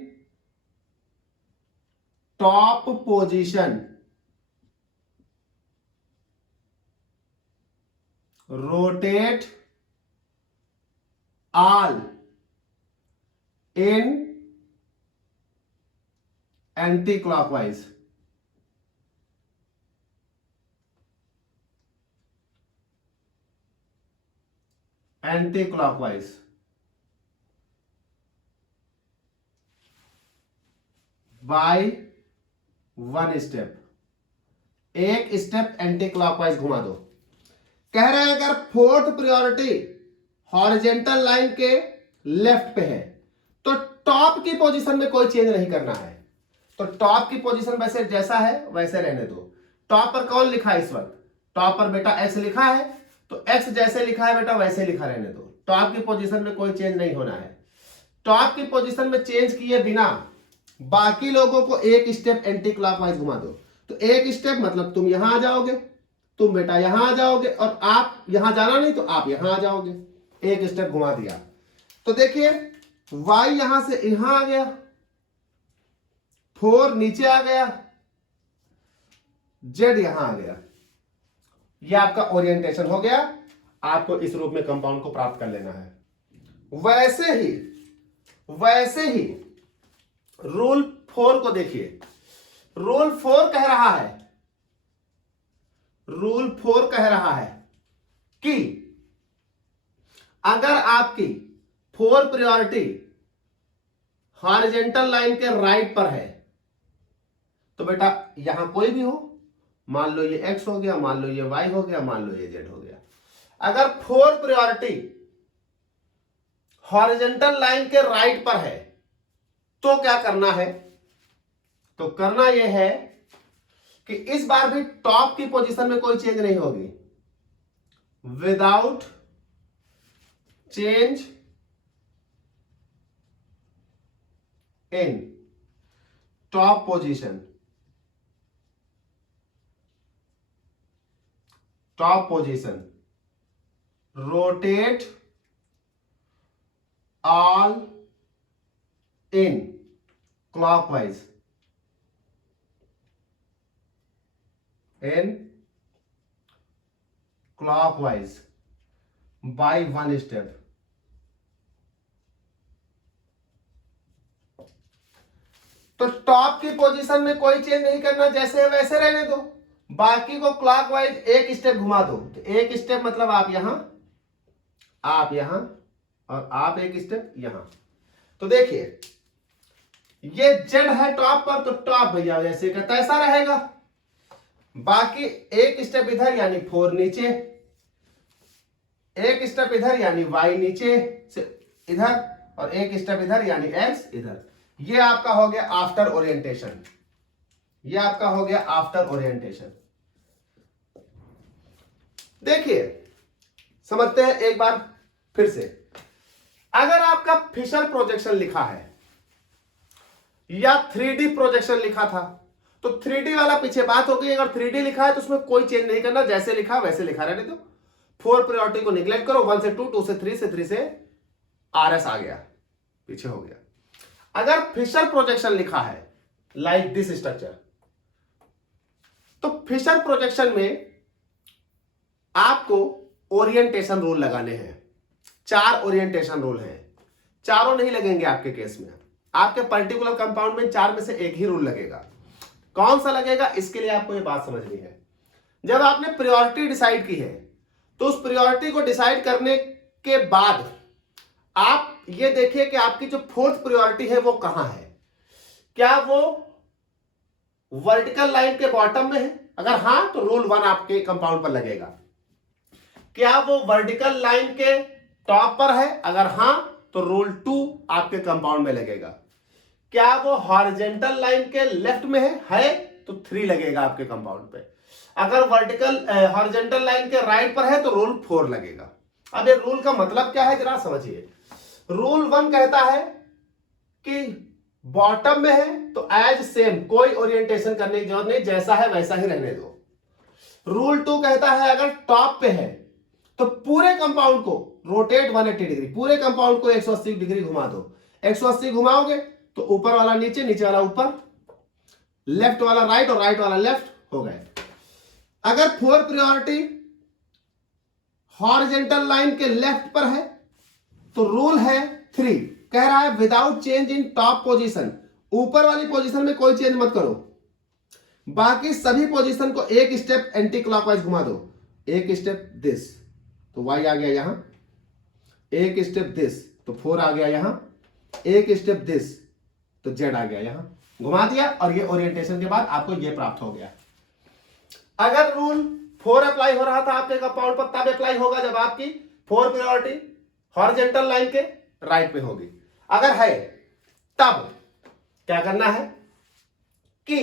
top position rotate all in anticlockwise. Anticlockwise by 1 step, एक स्टेप एंटी क्लॉकवाइज घुमा दो। कह रहे हैं अगर फोर्थ प्रायोरिटी हॉरिजॉन्टल लाइन के लेफ्ट पे है तो टॉप की पोजीशन में कोई चेंज नहीं करना है, तो टॉप की पोजीशन वैसे जैसा है वैसे रहने दो। टॉप पर कौन लिखा है इस वक्त, टॉप पर बेटा एक्स लिखा है, तो एक्स जैसे लिखा है बेटा वैसे लिखा रहने दो, टॉप की पोजीशन में कोई चेंज नहीं होना है। टॉप की पोजीशन में चेंज किए बिना बाकी लोगों को एक स्टेप एंटी क्लॉकवाइज घुमा दो। तो एक स्टेप मतलब तुम यहां आ जाओगे, तुम बेटा यहां आ जाओगे, और आप यहां जाना नहीं तो आप यहां आ जाओगे, एक स्टेप घुमा दिया। तो देखिए y यहां से यहां आ गया, 4 नीचे आ गया, z यहां आ गया, यह आपका ओरिएंटेशन हो गया। आपको इस रूप में कंपाउंड को प्राप्त कर लेना है। वैसे ही रूल 4 को देखिए, रूल 4 कह रहा है कि अगर आपकी फोर प्रायोरिटी हॉरिजॉन्टल लाइन के राइट पर है तो बेटा यहां कोई भी हो, मान लो ये x हो गया, मान लो ये y हो गया, मान लो ये z हो गया। अगर फोर प्रायोरिटी हॉरिजॉन्टल लाइन के राइट पर है तो क्या करना है, तो करना यह है कि इस बार भी टॉप की पोजीशन में कोई चेंज नहीं होगी। Without change in top position, top position, rotate all in clockwise, in clockwise by 1 step. तो टॉप की पोजीशन में कोई चेंज नहीं करना, जैसे है वैसे रहने दो, बाकी को क्लॉकवाइज एक स्टेप घुमा दो। तो एक स्टेप मतलब आप यहां, आप यहां, और आप एक स्टेप यहां। तो देखिए ये जेड है टॉप पर, तो टॉप भैया जैसे का तैसा रहेगा, बाकी एक स्टेप इधर यानी 4 नीचे, एक स्टेप इधर यानी y नीचे से इधर, और एक स्टेप इधर यानी x इधर। ये आपका हो गया आफ्टर ओरिएंटेशन, ये आपका हो गया आफ्टर ओरिएंटेशन। देखिए समझते हैं एक बार फिर से। अगर आपका फिशर प्रोजेक्शन लिखा है या 3D प्रोजेक्शन लिखा था, तो 3D वाला पीछे बात हो गई। अगर 3D लिखा है तो उसमें कोई चेंज नहीं करना, जैसे लिखा वैसे लिखा रहने दो। 4 प्रायोरिटी को निगलेक्ट करो, 1 से 2, 2 से 3, से 3 से RS आ गया, पीछे हो गया। अगर फिशर प्रोजेक्शन लिखा है लाइक दिस स्ट्रक्चर, तो फिशर प्रोजेक्शन में आपको ओरिएंटेशन रूल लगाने हैं। 4 ओरिएंटेशन रूल हैं, चारों नहीं लगेंगे आपके केस में। आपके पर्टिकुलर कंपाउंड में 4 में से एक ही रूल लगेगा। कौन सा लगेगा, इसके लिए आपको ये बात समझनी है। जब आपने प्रायोरिटी डिसाइड की है, तो उस प्रायोरिटी को डिसाइड करने के बाद आप ये देखिए कि आपकी जो 4th प्रायोरिटी है वो कहां है। क्या वो वर्टिकल लाइन के बॉटम में है? अगर हां तो रूल 1 आपके कंपाउंड पर लगेगा। क्या वो वर्टिकल लाइन के टॉप पर है? अगर हां तो रूल 2 आपके कंपाउंड में लगेगा। क्या वो हॉरिजॉन्टल लाइन के लेफ्ट में है तो 3 लगेगा आपके कंपाउंड पे। अगर वर्टिकल हॉरिजॉन्टल लाइन के राइट पर है तो रूल 4 लगेगा। अब ये रूल का मतलब क्या है जरा समझिए। रूल 1 कहता है कि बॉटम में है तो एज सेम, कोई ओरिएंटेशन करने की जरूरत नहीं, जैसा है वैसा ही रहने दो। रूल 2 कहता है अगर टॉप पे है तो पूरे कंपाउंड को रोटेट 180 डिग्री, पूरे कंपाउंड को 180 डिग्री घुमा दो। 180 घुमाओगे तो ऊपर वाला नीचे, नीचे वाला ऊपर, लेफ्ट वाला राइट और राइट वाला लेफ्ट हो गए। अगर 4 प्रायोरिटी हॉरिजॉन्टल लाइन के लेफ्ट पर है तो रूल है 3, कह रहा है without change in top position, ऊपर वाली पोजीशन में कोई चेंज मत करो, बाकी सभी पोजीशन को एक स्टेप एंटी क्लॉकवाइज घुमा दो। एक स्टेप दिस तो y आ गया यहां, एक स्टेप दिस तो 4 आ गया यहां, एक स्टेप दिस तो z आ गया यहां, घुमा दिया। और ये ओरिएंटेशन के बाद आपको ये प्राप्त हो गया। अगर रूल 4 अप्लाई हो रहा था आपके कंपाउंड पर, तब अप्लाई होगा जब आपकी 4 प्रायोरिटी हॉरिजॉन्टल लाइन के राइट पे होगी। अगर है तब क्या करना है कि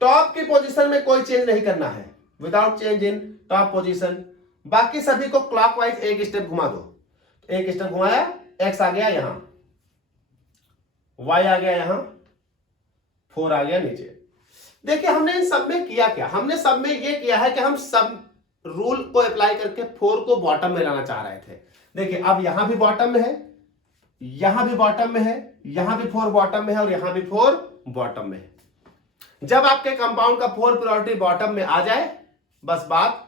टॉप की पोजीशन में कोई चेंज नहीं करना है, without change in top position, बाकी सभी को क्लॉकवाइज एक स्टेप घुमा दो। एक स्टेप घुमाया, x आ गया यहां, y आ गया यहां, 4 आ गया नीचे। देखिए हमने इन सब में किया क्या, हमने सब में यह किया है कि हम सब रूल को अप्लाई करके 4 को बॉटम में लाना चाह रहे थे। देखिए अब यहां भी बॉटम में है, यहां भी बॉटम में है, यहां भी 4 बॉटम में है और यहां भी 4 बॉटम में है। जब आपके कंपाउंड का 4 प्रायोरिटी बॉटम में आ जाए, बस बात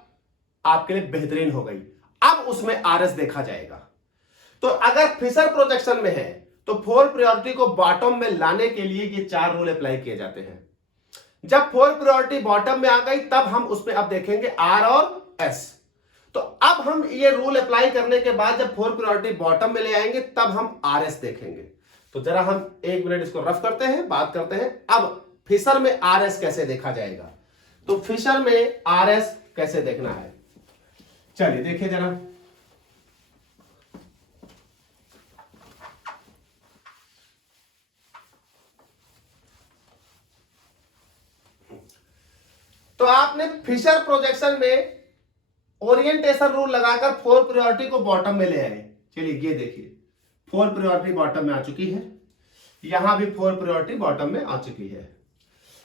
आपके लिए बेहतरीन हो गई। अब उसमें आरएस देखा जाएगा। तो अगर फिशर प्रोजेक्शन में है तो 4 प्रायोरिटी को बॉटम में लाने के लिए ये 4 रूल अप्लाई किए जाते हैं। जब 4 प्रायोरिटी बॉटम में आ गई तब हम उसमें अब देखेंगे आर और एस। तो अब हम ये रूल अप्लाई करने के बाद जब 4 प्रायोरिटी बॉटम में ले आएंगे तब हम आरएस देखेंगे। तो जरा हम 1 मिनट इसको रफ करते हैं, बात करते हैं अब फिशर में आरएस कैसे देखा जाएगा। तो फिशर में आरएस कैसे देखना है, चलिए देखिए जरा। तो आपने फिशर प्रोजेक्शन में ओरिएंटेशन रूल लगाकर 4 प्रायोरिटी को बॉटम में ले आए। चलिए ये देखिए 4 प्रायोरिटी बॉटम में आ चुकी है, यहां भी 4 प्रायोरिटी बॉटम में आ चुकी है।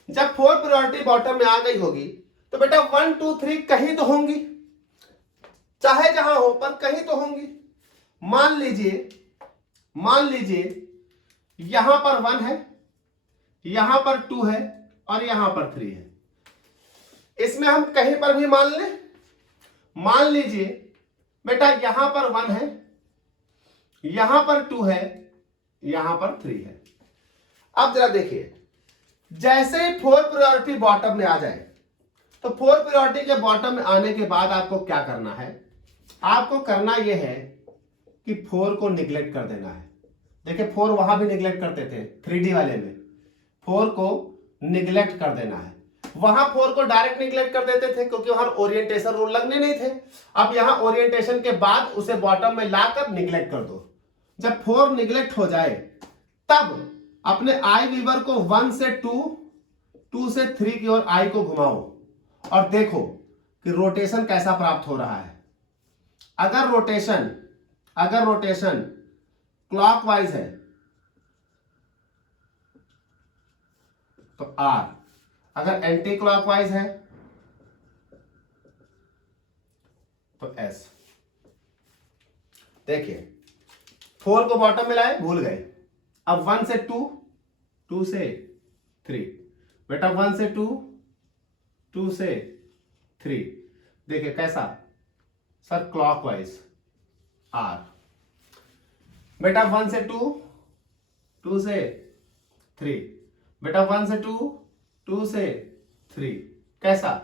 जब 4 प्रायोरिटी बॉटम में आ गई होगी तो बेटा 1 2 3 कहीं तो होंगी, चाहे जहां हो पर कहीं तो होंगी। मान लीजिए यहां पर 1 है, यहां पर 2 है और यहां पर 3 है। इसमें हम कहीं पर भी मान लें। मान लीजिए बेटा यहां पर 1 है, यहां पर 2 है, यहां पर 3 है। अब जरा देखिए, जैसे ही 4 प्रायोरिटी बॉटम में आ जाए तो 4 प्रायोरिटी के बॉटम में आने के बाद आपको क्या करना है? आपको करना यह है कि 4 को निगलेक्ट कर देना है। देखिए 4 वहां भी निगलेक्ट करते थे 3D वाले में, 4 को निगलेक्ट कर देना है। वहां 4 को डायरेक्ट निगलेक्ट कर देते थे क्योंकि वहां ओरिएंटेशन रूल लगने नहीं थे। अब यहां ओरिएंटेशन के बाद उसे बॉटम में लाकर निगलेक्ट कर दो। जब 4 निगलेक्ट हो जाए तब अपने आई वीवर को 1 से 2 से 3 की ओर आई को घुमाओ और देखो कि रोटेशन कैसा प्राप्त हो रहा है। अगर रोटेशन क्लॉकवाइज है तो R, अगर एंटी क्लॉकवाइज है तो S। देखिए 4 को बॉटम में लाए, भूल गए। अब 1 से 2 से 3, बेटा 1 से 2 से 3, देखिए कैसा सर, क्लॉकवाइज R। बेटा 1 से 2 से 3, बेटा 1 से 2 से 3, कैसा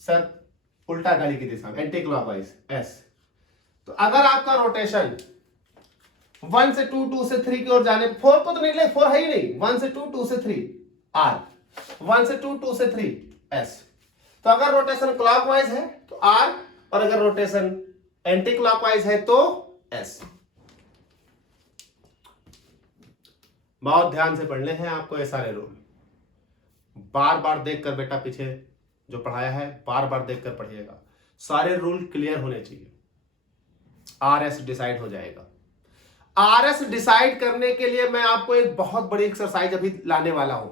सर, उल्टा घड़ी की दिशा, एंटी क्लॉकवाइज S। तो अगर आपका रोटेशन 1 से 2 से 3 की ओर जाने, 4 को तो नहीं ले, 4 है ही नहीं, 1 से 2 से 3 R, 1 से 2 से 3 S। तो अगर रोटेशन क्लॉकवाइज है तो R, और अगर रोटेशन एंटी क्लॉकवाइज है तो S। बहुत ध्यान से पढ़ने हैं आपको ये सारे रूल, बार बार देखकर बेटा पीछे जो पढ़ाया है बार बार देखकर पढ़िएगा। सारे रूल क्लियर होने चाहिए, RS डिसाइड हो जाएगा। RS डिसाइड करने के लिए मैं आपको एक बहुत बड़ी एक्सरसाइज अभी लाने वाला हूं।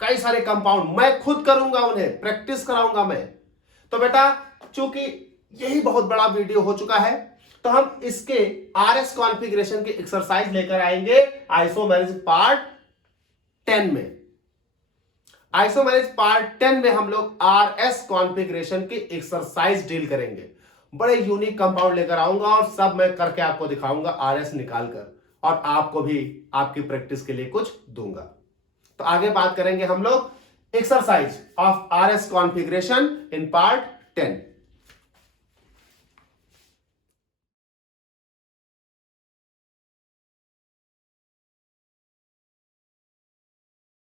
कई सारे कंपाउंड मैं खुद करूंगा, उन्हें प्रैक्टिस कराऊंगा मैं। तो बेटा चूंकि यही बहुत बड़ा वीडियो हो चुका है तो हम इसके RS कॉन्फ़िगरेशन की एक्सरसाइज लेकर आएंगे आइसोमेरिज पार्ट 10 में। आइसोमेरिज पार्ट 10 में हम लोग RS कॉन्फ़िगरेशन की एक्सरसाइज डील करेंगे। बड़े यूनिक कंपाउंड लेकर आऊंगा और सब मैं करके आपको दिखाऊंगा RS निकालकर, और आपको भी आपकी प्रैक्टिस के लिए कुछ दूंगा। तो आगे बात करेंगे हम लोग exercise of RS configuration in part 10।